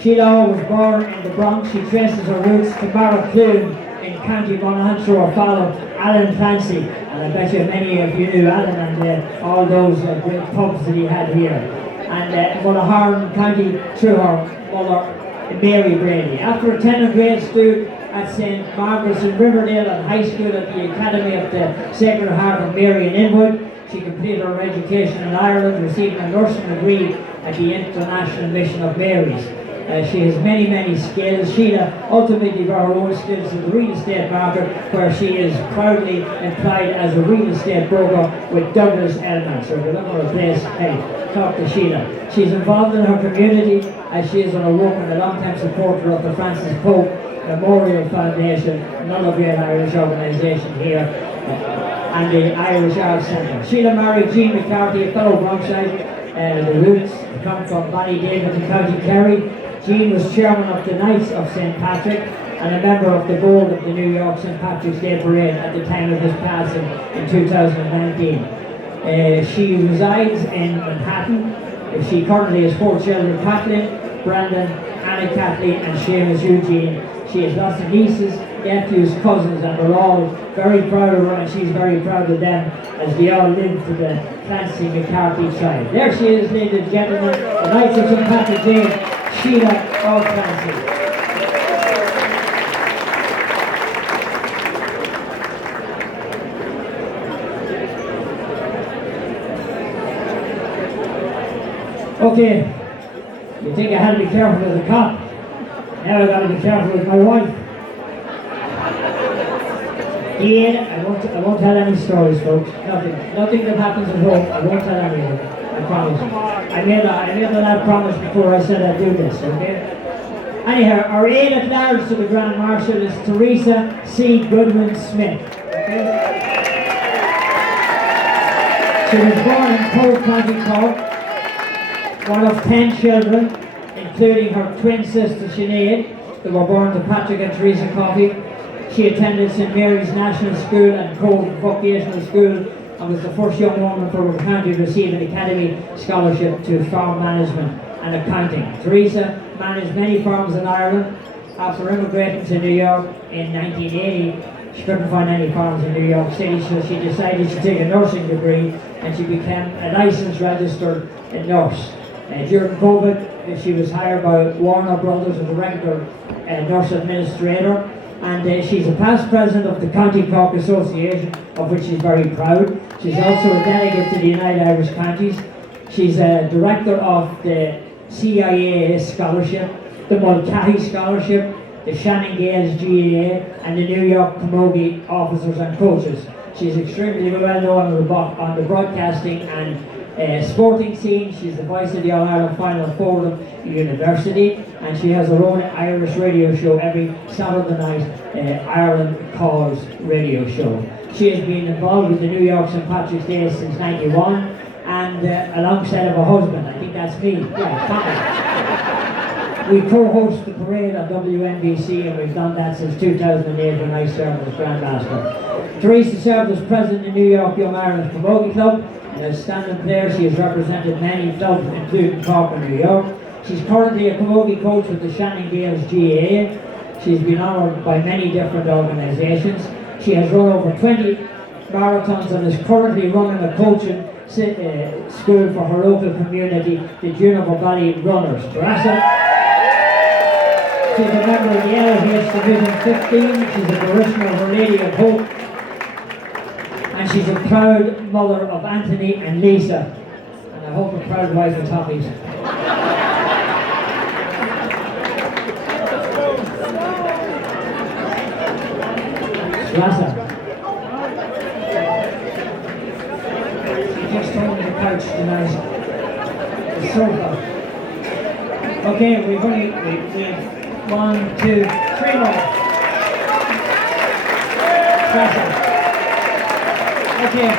Sheila was born in the Bronx. She traces her roots to Barracloon in County Monaghan through her father, Alan Clancy. And I bet you many of you knew Alan and all those great pubs that he had here. And Monaghan County through her mother, Mary Brady. After attending grade school at St. Margaret's in Riverdale and high school at the Academy of the Sacred Heart of Mary in Inwood, she completed her education in Ireland, receiving a nursing degree at the International Mission of Mary's. She has many, many skills. Sheila ultimately got her own skills in the real estate market, where she is proudly employed as a real estate broker with Douglas Elman. So if you're looking for a place, hey, talk to Sheila. She's involved in her community as she is on a work and a long-time supporter of the Francis Pope Memorial Foundation, another great Irish organisation here, and the Irish Arts Centre. Sheila married Jean McCarthy, a fellow Bronxite. The roots come from Bonnie David in County Kerry. Jean was chairman of the Knights of St. Patrick and a member of the board of the New York St. Patrick's Day Parade at the time of his passing in 2019. She resides in Manhattan. She currently has 4 children, Kathleen, Brandon, Anna Kathleen and Seamus Eugene. She has lots of nieces, nephews, cousins, and they're all very proud of her, and she's very proud of them as they all live to the Clancy McCarthy tribe. There she is, ladies and gentlemen, the Knights of St. Patrick's Day, Sheila R. Clancy. Okay, you think I had to be careful as a cop? Now I gotta be careful with my wife. Ian, I won't tell any stories, folks. Nothing that happens at home. I won't tell any of it. I promise. I made that promise before I said I'd do this. Okay. Anyhow, our aide at large to the Grand Marshal is Teresa C. Goodwin Smith. Okay. She was born in Cove County, Cork, one of 10 children, including her twin sister Sinead, that were born to Patrick and Teresa Coffey. She attended St Mary's National School and Cove Vocational School and was the first young woman from the county to receive an Academy Scholarship to Farm Management and Accounting. Teresa managed many farms in Ireland. After immigrating to New York in 1980, she couldn't find any farms in New York City, so she decided to take a nursing degree and she became a licensed registered nurse. During COVID, she was hired by Warner Brothers as a regular nurse administrator. And she's a past president of the County Cork Association, of which she's very proud. She's also a delegate to the United Irish Counties. She's a director of the CIA Scholarship, the Mulcahy Scholarship, the Shannon Gales GAA, and the New York Camogie Officers and Coaches. She's extremely well known on the broadcasting and sporting scene. She's the voice of the All-Ireland Final Four University, and she has her own Irish radio show every Saturday night, Ireland Calls radio show. She has been involved with the New York St. Patrick's Day since '91, and alongside of her husband, I think that's me, we co-host the parade on WNBC, and we've done that since 2008 when I served as Grand Master. Teresa served as president of New York Young Ireland Camogie Club. As standing player, she has represented many clubs, including Cork and New York. She's currently a camogie coach with the Shannon Gales GAA. She's been honoured by many different organisations. She has run over 20 marathons and is currently running a coaching school for her local community, the Juniper Valley Runners. Teresa, she's a member of the LHS Division 15. She's a parishioner of Our Lady of Hope. And she's a proud mother of Anthony and Lisa. And I hope a proud wife of Tommy's. Strasser. She just told me the couch tonight. The sofa. Okay, we've 1, 2, 3 more. Strasser. Okay.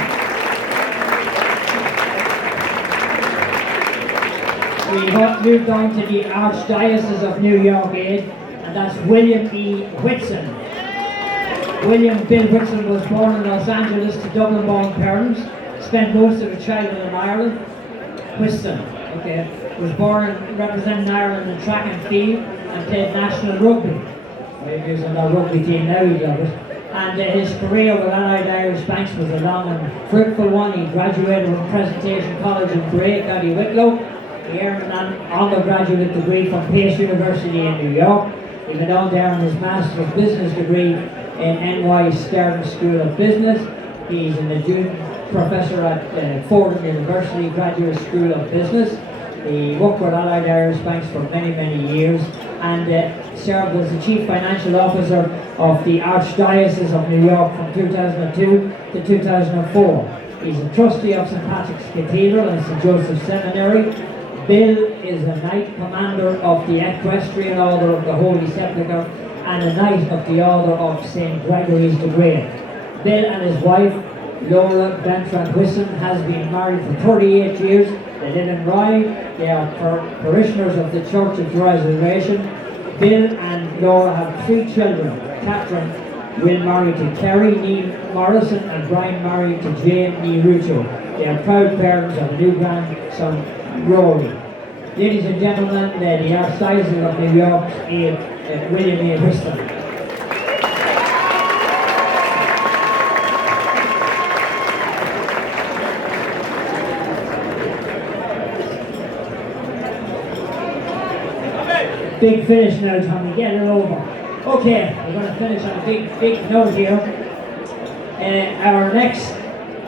We have moved on to the Archdiocese of New York aide, and that's William E. Whitson. William Bill Whitson was born in Los Angeles to Dublin-born parents, spent most of his childhood in Ireland. Whitson, was born representing Ireland in track and field and played national rugby. He's on our rugby team now, he loves it. And his career with Allied Irish Banks was a long and fruitful one. He graduated from Presentation College in Bray, County Wicklow. He earned an undergraduate degree from Pace University in New York. He went on to earn his Master's of Business degree in NYC School of Business. He's an adjunct professor at Fordham University Graduate School of Business. He worked with Allied Irish Banks for many, many years and served as the Chief Financial Officer of the Archdiocese of New York from 2002 to 2004. He's a trustee of St. Patrick's Cathedral and St. Joseph's Seminary. Bill is a Knight Commander of the Equestrian Order of the Holy Sepulchre and a Knight of the Order of St. Gregory's the Great. Bill and his wife, Laura Bentran Whitson, has been married for 38 years. They live in Rye. They are parishioners of the Church of Resurrection. Bill and Laura have 3 children. Catherine will marry to Kerry Nee Morrison and Brian married to Jane Nee Rucho. They are proud parents of a new grandson, Rory. Ladies and gentlemen, the Archdiocese of New York's William A. Whitson. Big finish now, Tommy. Get it over. Okay, we're going to finish on a big note here. Our next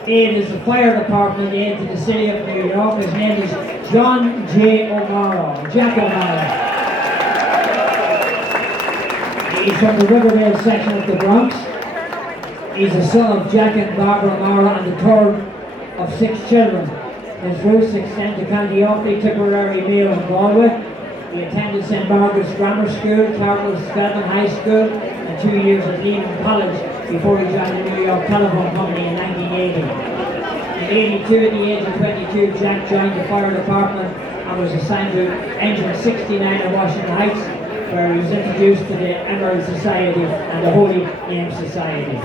aide is the fire department aide to the city of New York. His name is John J. O'Mara, Jack O'Mara. He's from the Riverdale section of the Bronx. He's the son of Jack and Barbara O'Mara and the third of 6 children. His roots extend to County Offaly, Tipperary, Mayo and Galway. He attended St. Margaret's Grammar School, Clerkenwell Skelton High School and 2 years at Leland College before he joined the New York Telephone Company in 1980. In 82, at the age of 22, Jack joined the fire department and was assigned to Engine 69 in Washington Heights, where he was introduced to the Emerald Society and the Holy Name Society.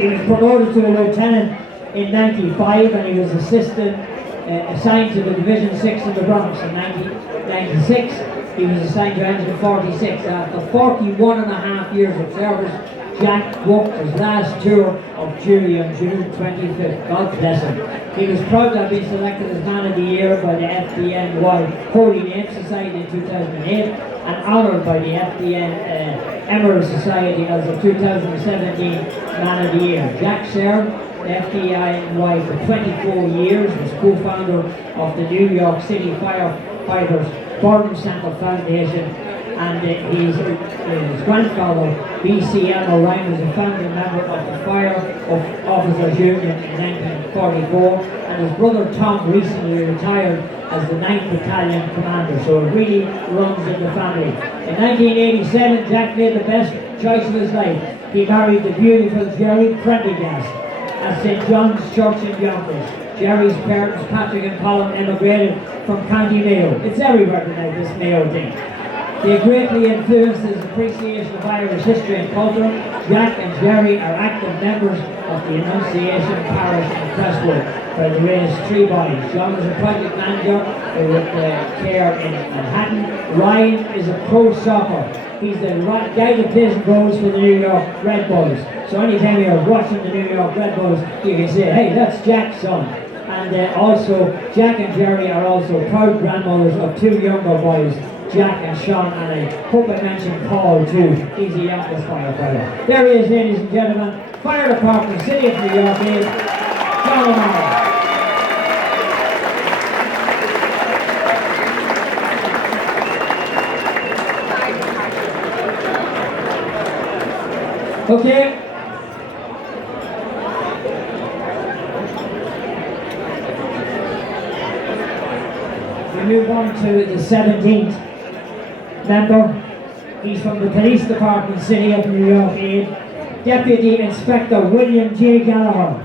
He was promoted to a lieutenant in 95 and he was assigned to the Division 6 in the Bronx in 1996. He was assigned to Engine 46. After 41 and a half years of service, Jack walked his last tour of duty on June 25th. God bless him. He was proud to have been selected as Man of the Year by the FDNY Holy Name Society in 2008 and honoured by the FDN Emerald Society as the 2017 Man of the Year. Jack served the FDNY for 24 years, was co-founder of the New York City Firefighters Burn Center Foundation, and his grandfather, BCM O'Ryan, was a founding member of the Fire Officers Union in 1944, and his brother Tom recently retired as the 9th Battalion Commander, so it really runs in the family. In 1987, Jack made the best choice of his life. He married the beautiful Jerry Prendergast at St. John's Church in Yonkers. Jerry's parents, Patrick and Colin, emigrated from County Mayo. It's everywhere tonight, this Mayo thing. They greatly influenced his appreciation of Irish history and culture. Jack and Jerry are active members of the Annunciation Parish in Crestwood, where they raise 3 bodies. John is a project manager with care in Manhattan. Ryan is a pro soccer. He's the guy that plays and goes for the New York Red Bulls. So anytime you're watching the New York Red Bulls, you can say, hey, that's Jack's son. And also, Jack and Jerry are also proud grandmothers of 2 younger boys, Jack and Sean, and I hope I mentioned Paul too. He's a youngest firefighter. There he is, ladies and gentlemen. Fire Department, City of New York, John O'Mara. Okay. We move on to the 17th member. He's from the Police Department, City of New York, Deputy Inspector William J. Gallagher.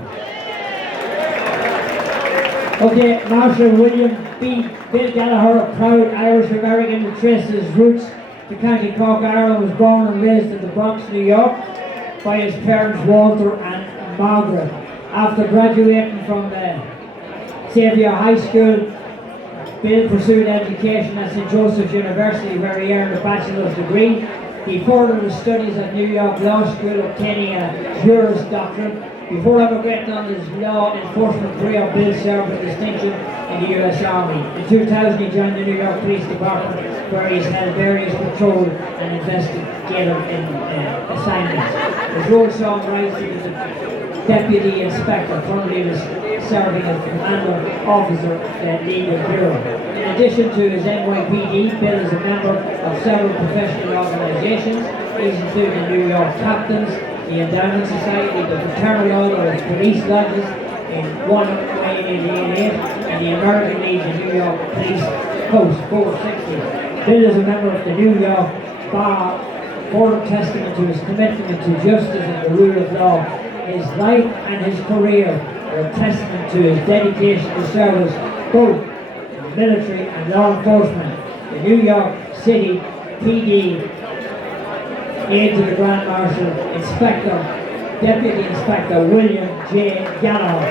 Okay, Marshal William B. Bill Gallagher, a proud Irish-American who traces his roots to County Cork, Ireland, was born and raised in the Bronx, New York, by his parents Walter and Margaret. After graduating from the Xavier High School, Bill pursued education at St. Joseph's University, where he earned a bachelor's degree. He furthered his studies at New York Law School, obtaining a Juris Doctorate. Before emigrating on his law enforcement career, Bill served with distinction in the U.S. Army. In 2000, he joined the New York Police Department, where he's held various patrol and investigative assignments. His role saw him rise to the Deputy Inspector, currently was serving as Commander Officer at Legal Bureau. In addition to his NYPD, Bill is a member of several professional organizations. These include the New York Captains, the Endowment Society, the Fraternal Order of Police Lodges in 1888, and the American Legion New York Police Post 460. Bill is a member of the New York Bar, further testament to his commitment to justice and the rule of law. His life and his career are a testament to his dedication to service, both military and law enforcement. The New York City PD aide to the Grand Marshal, Deputy Inspector William J. Gallagher.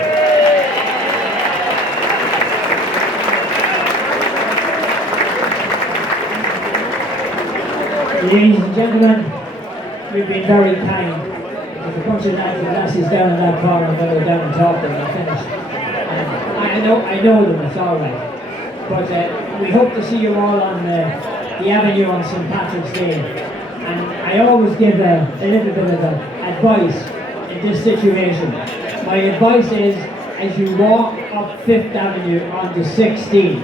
Ladies and gentlemen, we've been very kind. There's a bunch of lads and lasses down in that corner, and they'll go down and talk to them and finish. I know them, it's alright. But we hope to see you all on the Avenue on St. Patrick's Day. And I always give a little bit of advice in this situation. My advice is, as you walk up 5th Avenue onto 16,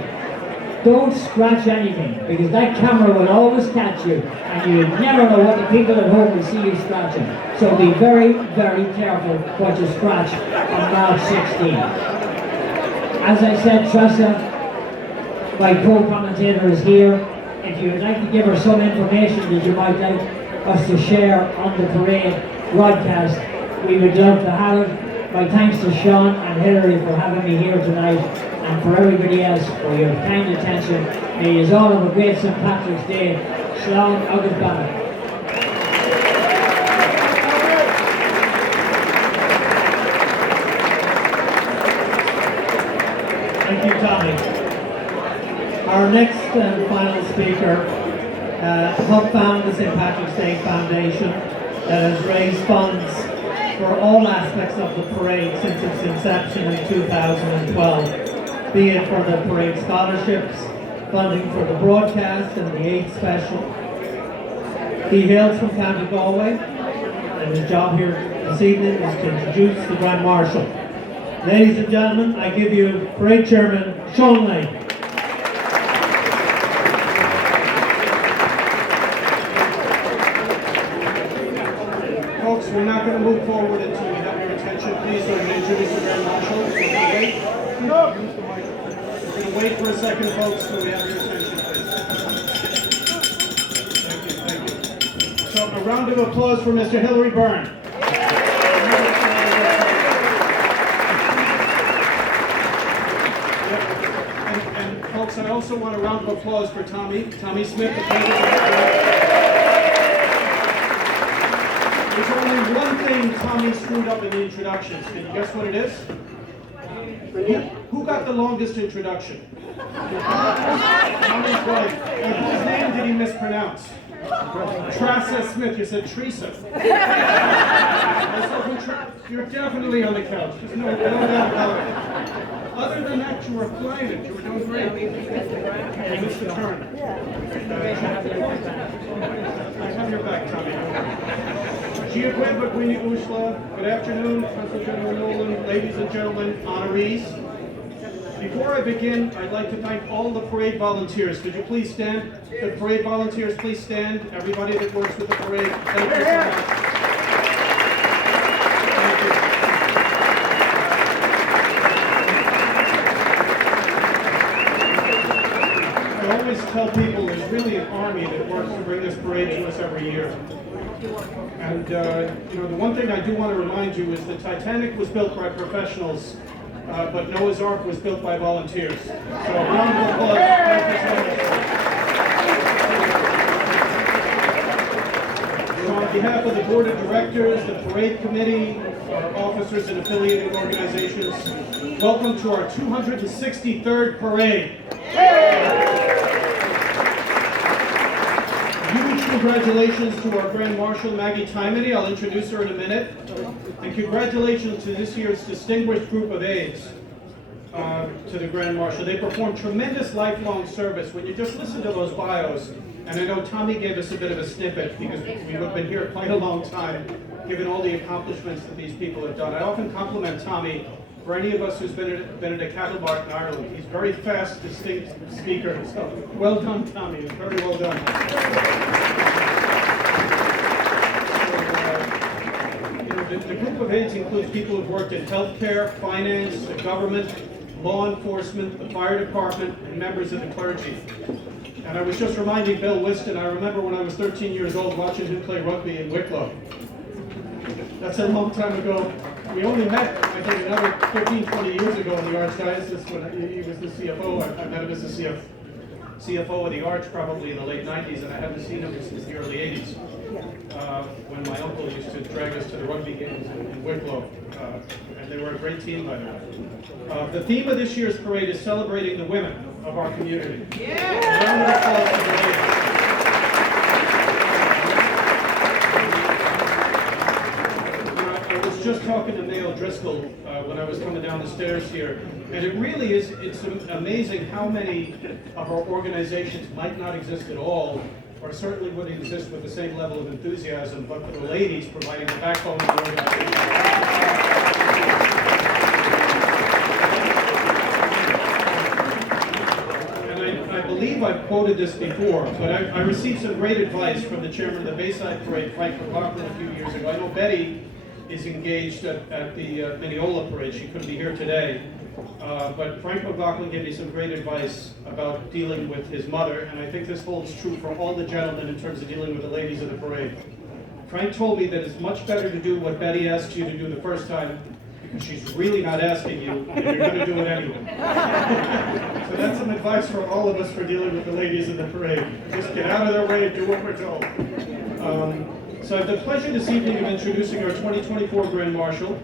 don't scratch anything, because that camera will always catch you, and you never know what the people at home will see you scratching. So be very, very careful what you scratch on March 16. As I said, Tressa, my co-commentator, is here. If you would like to give her some information that you might like us to share on the parade broadcast, we would love to have it. My thanks to Sean and Hilary for having me here tonight, and for everybody else for your kind attention. May you all have a great St. Patrick's Day. Slán agus Banach. Thank you, Tommy. Our next and final speaker helped found the St. Patrick's Day Foundation that has raised funds for all aspects of the parade since its inception in 2012, be it for the parade scholarships, funding for the broadcast and the AIDS special. He hails from County Galway, and his job here this evening is to introduce the Grand Marshal. Ladies and gentlemen, I give you Parade Chairman Sean Lane. Folks, we're not going to move forward until we have your attention. Please don't introduce the Grand Marshal. We're going to wait for a second, folks, till we have your attention, please. Thank you. So a round of applause for Mr. Hilary Byrne. And folks, I also want a round of applause for Tommy Smith, the president. There's only one thing Tommy screwed up in the introductions. Can you guess what it is? Who got the longest introduction? Tommy's wife. And whose name did he mispronounce? Tressa Smith. You said Teresa. You're definitely on the couch. There's no doubt about it. Other than that, you were flying it. You were doing great. You missed the turn. I have your back, Tommy. Good afternoon, Professor General Nolan, ladies and gentlemen, honorees. Before I begin, I'd like to thank all the parade volunteers. Could you please stand? The parade volunteers, please stand. Everybody that works with the parade, thank you so much. Thank you. I always tell people there's really an army that works to bring this parade to us every year. And the one thing I do want to remind you is the Titanic was built by professionals, but Noah's Ark was built by volunteers. So a round of applause. Thank you so much. So on behalf of the Board of Directors, the Parade Committee, our officers and affiliated organizations, welcome to our 263rd parade. Congratulations to our Grand Marshal, Maggie Tymony. I'll introduce her in a minute. And congratulations to this year's distinguished group of aides to the Grand Marshal. They performed tremendous lifelong service. When you just listen to those bios, and I know Tommy gave us a bit of a snippet because we've been here quite a long time, given all the accomplishments that these people have done. I often compliment Tommy. For any of us who's been at a cattle mart in Ireland, he's very fast, distinct speaker. So well done, Tommy. Very well done. The group of aides includes people who've worked in healthcare, finance, the government, law enforcement, the fire department, and members of the clergy. And I was just reminding Bill Whiston, I remember when I was 13 years old watching him play rugby in Wicklow. That's a long time ago. We only met, I think, another 15, 20 years ago in the Archdiocese when he was the CFO. I met him as the CFO of the Arch probably in the late 90s, and I haven't seen him since the early 80s. When my uncle used to drag us to the rugby games in Wicklow. And they were a great team, by the way. The theme of this year's parade is celebrating the women of our community. Yeah. A round of applause for the ladies. Just talking to Mayo Driscoll when I was coming down the stairs here, and it really is, it's amazing how many of our organizations might not exist at all, or certainly wouldn't exist with the same level of enthusiasm, but for the ladies providing the backbone of the organization. And I quoted this before, but I received some great advice from the chairman of the Bayside Parade, Frank McLaughlin, a few years ago. I know Betty is engaged at the Mineola Parade. She couldn't be here today. But Frank McLaughlin gave me some great advice about dealing with his mother, and I think this holds true for all the gentlemen in terms of dealing with the ladies of the parade. Frank told me that it's much better to do what Betty asked you to do the first time, because she's really not asking you, and you're going to do it anyway. So that's some advice for all of us for dealing with the ladies in the parade. Just get out of their way and do what we're told. So I have the pleasure this evening of introducing our 2024 Grand Marshal.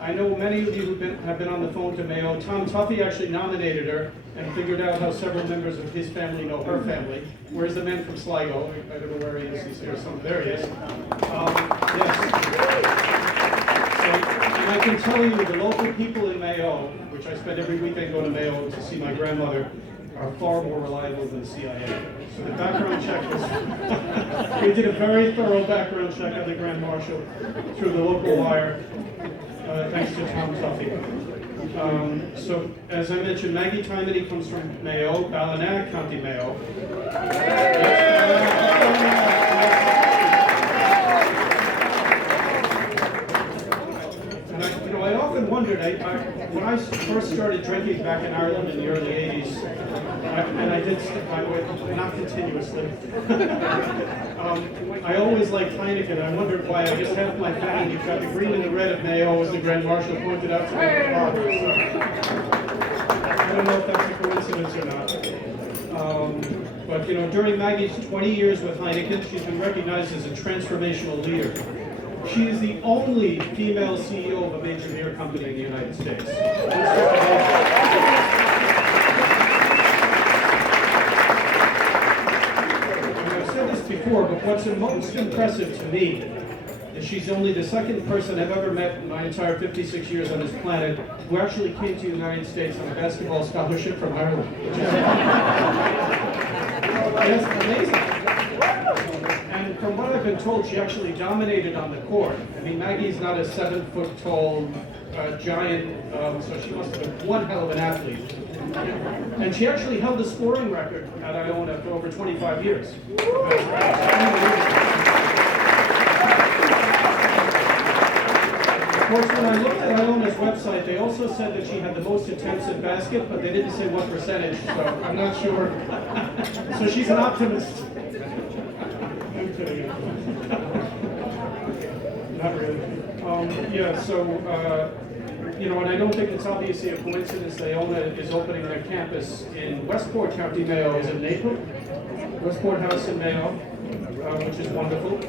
I know many of you have been on the phone to Mayo. Tom Tuffy actually nominated her and figured out how several members of his family know her family. Where's the man from Sligo? I don't know where he is. He's here somewhere. There he is. Yes. So, and I can tell you the local people in Mayo, which I spend every weekend going to Mayo to see my grandmother, are far more reliable than the CIA. So the background check was, we did a very thorough background check on the Grand Marshal through the local wire, thanks to Tom Tuffy. So as I mentioned, Maggie Tymony comes from Mayo, Ballina, County Mayo. And I often wondered, when I first started drinking back in Ireland in the early 80s, and I did stick my way, not continuously, I always liked Heineken. I wondered why I just half my family got the green and the red of Mayo, as the Grand Marshal pointed out to me. So, I don't know if that's a coincidence or not. But during Maggie's 20 years with Heineken, she's been recognized as a transformational leader. She is the only female CEO of a major beer company in the United States. I've said this before, but what's most impressive to me is she's only the second person I've ever met in my entire 56 years on this planet who actually came to the United States on a basketball scholarship from Ireland. That's amazing. And from what I've been told, she actually dominated on the court. I mean, Maggie's not a 7-foot-tall giant, so she must have been one hell of an athlete. And she actually held the scoring record at Iona for over 25 years. Of course, when I looked at Iona's website, they also said that she had the most attempts at basket, but they didn't say what percentage, so I'm not sure. So she's an optimist. I'm kidding. Not really. And I don't think it's obviously a coincidence that Iona is opening their campus in Westport, County Mayo. Is it Naples? Westport House in Mayo, which is wonderful.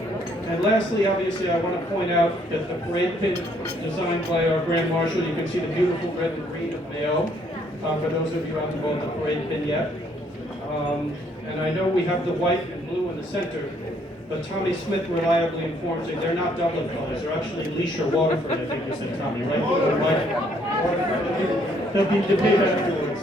And lastly, obviously, I want to point out that the parade pin designed by our Grand Marshal, you can see the beautiful red and green of Mayo, for those of you who haven't bought the parade pin yet. And I know we have the white and blue in the center, but Tommy Smith reliably informs me they're not Dublin colors, they're actually Leash or Waterford, I think you said, Tommy, right? Blue and white. They'll be debated afterwards.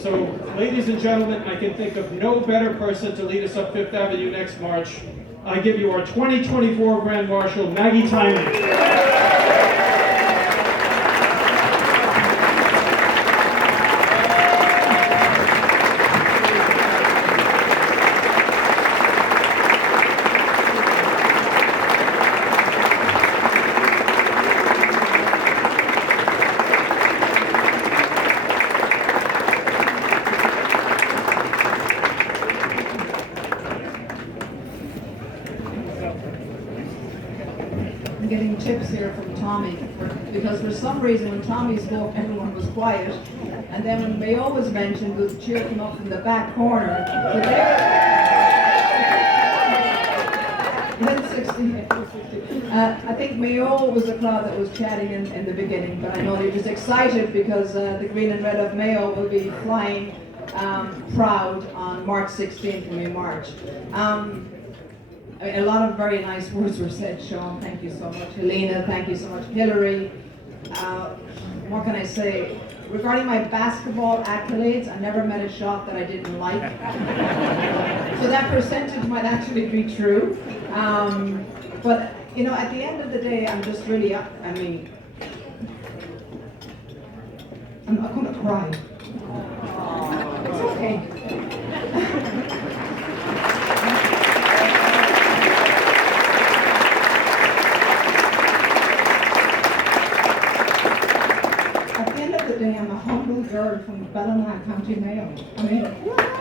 So, ladies and gentlemen, I can think of no better person to lead us up Fifth Avenue next March. I give you our 2024 Grand Marshal, Maggie Tymony. Getting tips here from Tommy, because for some reason when Tommy spoke, everyone was quiet, and then when Mayo was mentioned, the cheer came up from the back corner. So I think Mayo was the crowd that was chatting in the beginning, but I know they're just excited because the green and red of Mayo will be flying proud on March 16th when we march. A lot of very nice words were said. Sean, thank you so much. Helena, thank you so much. Hillary, what can I say? Regarding my basketball accolades, I never met a shot that I didn't like. So that percentage might actually be true. But, at the end of the day, I'm just really, I'm not going to cry. It's okay. girl from Ballina, County Mayo. I mean,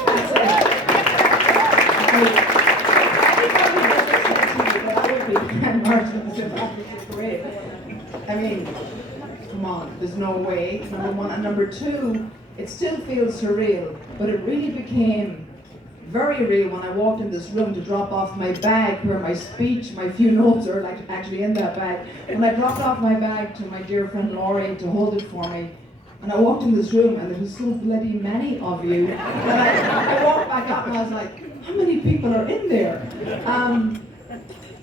that's it. And Martin was about to parade. I mean, come on, there's no way, number one. And number two, it still feels surreal, but it really became very real when I walked in this room to drop off my bag where my speech, my few notes are like actually in that bag. When I dropped off my bag to my dear friend Laurie to hold it for me, and I walked in this room and there was so bloody many of you that I walked back up and I was like, how many people are in there?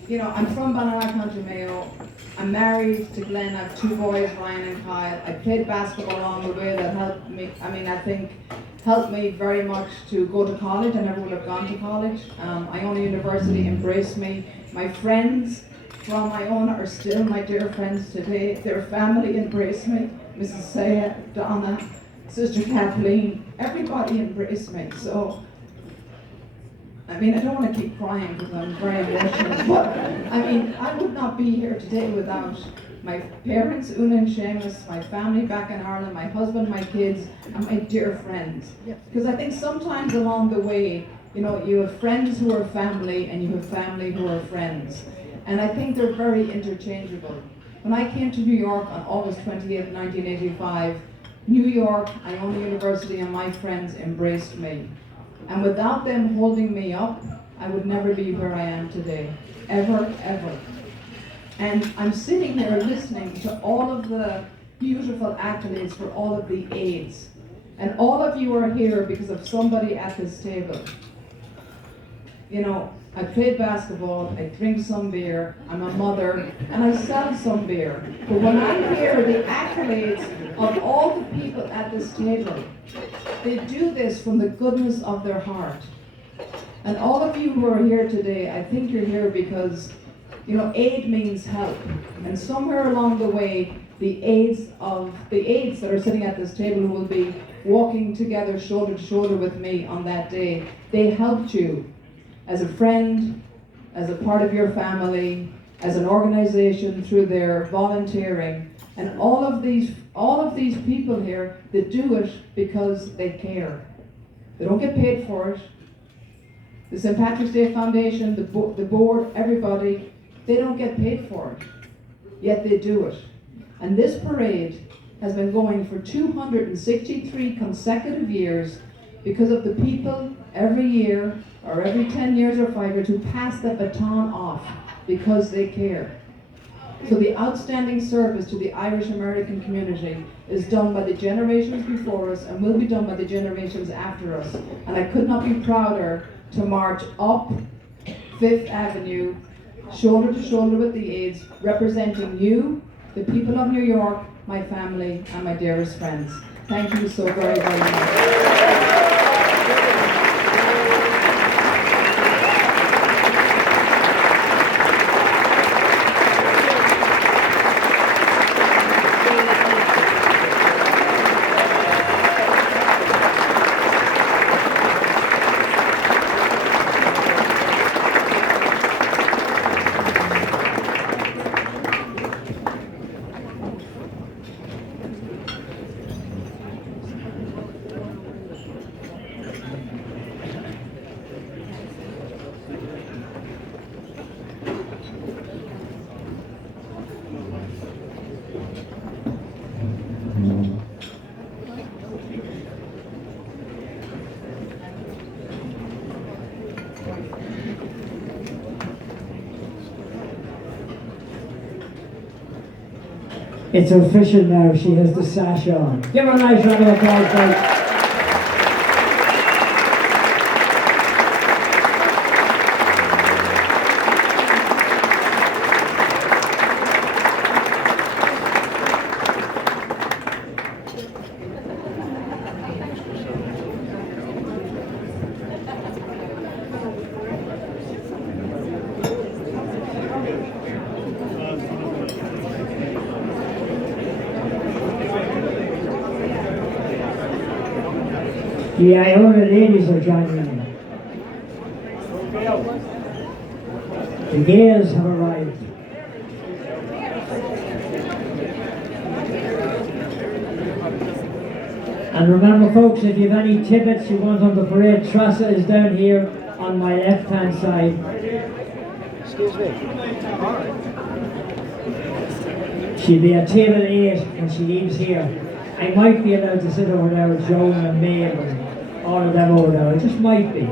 You know, I'm from Ballina, County Mayo. I'm married to Glenn. I have 2 boys, Ryan and Kyle. I played basketball along the way that helped me, I think helped me very much to go to college. I never would have gone to college. Iona University embraced me. My friends from Iona are still my dear friends today. Their family embraced me. Mrs. Saya, Donna, Sister Kathleen, everybody embraced me. So, I mean, I don't want to keep crying because I'm very emotional, but I mean, I would not be here today without my parents, Una and Seamus, my family back in Ireland, my husband, my kids, and my dear friends. Because I think sometimes along the way, you know, you have friends who are family and you have family who are friends. And I think they're very interchangeable. When I came to New York on August 28, 1985, New York, Iona University, and my friends embraced me. And without them holding me up, I would never be where I am today. Ever, ever. And I'm sitting here listening to all of the beautiful accolades for all of the aides. And all of you are here because of somebody at this table. You know, I played basketball, I drink some beer, I'm a mother, and I sell some beer. But when I hear the accolades of all the people at this table, they do this from the goodness of their heart. And all of you who are here today, I think you're here because, you know, aid means help. And somewhere along the way, the aides that are sitting at this table who will be walking together shoulder to shoulder with me on that day, they helped you as a friend, as a part of your family, as an organization through their volunteering. And all of these people here that do it because they care. They don't get paid for it. The St. Patrick's Day Foundation, the board, everybody, they don't get paid for it, yet they do it. And this parade has been going for 263 consecutive years because of the people every year, or every 10 years or 5 years, who pass the baton off because they care. So the outstanding service to the Irish American community is done by the generations before us and will be done by the generations after us. And I could not be prouder to march up 5th Avenue, shoulder to shoulder with the aides, representing you, the people of New York, my family, and my dearest friends. Thank you so very, very much. It's official now, she has the sash on. Give her a nice round of applause, guys. The Iona ladies are joining in. The Gales have arrived. And remember folks, if you have any tibbets you want on the parade, Tressa is down here on my left hand side. Excuse me. She'll be at table 8 when she leaves here. I might be allowed to sit over there with Joan and Maeve and all of them over there. I just might be.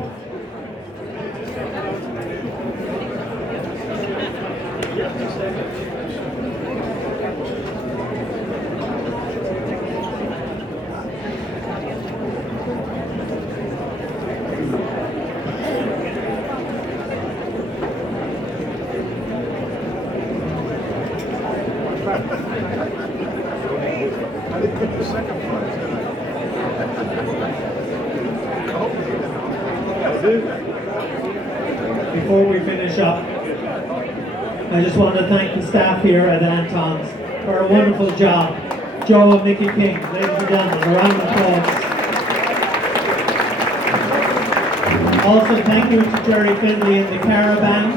Before we finish up, I just want to thank the staff here at Anton's for a wonderful job. Joe and Mickey King, ladies and gentlemen, a round of applause. Also, thank you to Jerry Finley and the Caravan.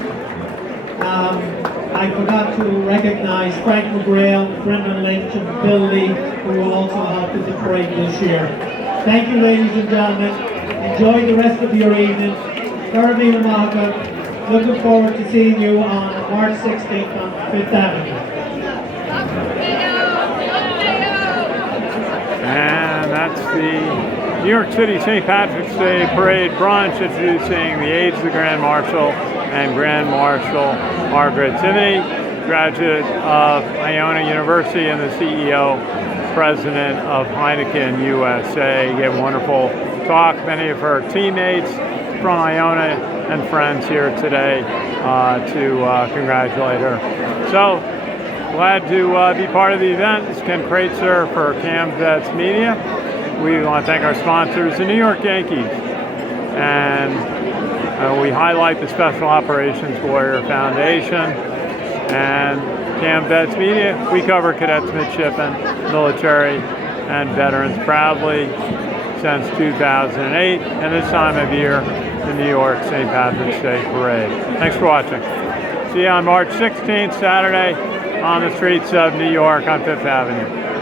I forgot to recognize Frank McGrail, Brendan Lynch, and Bill Lee, who will also help with the parade this year. Thank you, ladies and gentlemen. Enjoy the rest of your evening. Carabina Maga. Looking forward to seeing you on March 16th on 5th Avenue. And that's the New York City St. Patrick's Day Parade brunch introducing the aides of the Grand Marshal and Grand Marshal Margaret Timoney, graduate of Iona University and the CEO, President of Heineken USA. Gave a wonderful talk. Many of her teammates from Iona and friends here today to congratulate her. So glad to be part of the event. This is Ken Kreitzer for Camvets Media. We want to thank our sponsors, the New York Yankees, and we highlight the Special Operations Warrior Foundation and Camvets Media. We cover cadets, midshipmen, military, and veterans proudly since 2008, and this time of year, the New York St. Patrick's Day Parade. Thanks for watching. See you on March 16th, Saturday, on the streets of New York on 5th Avenue.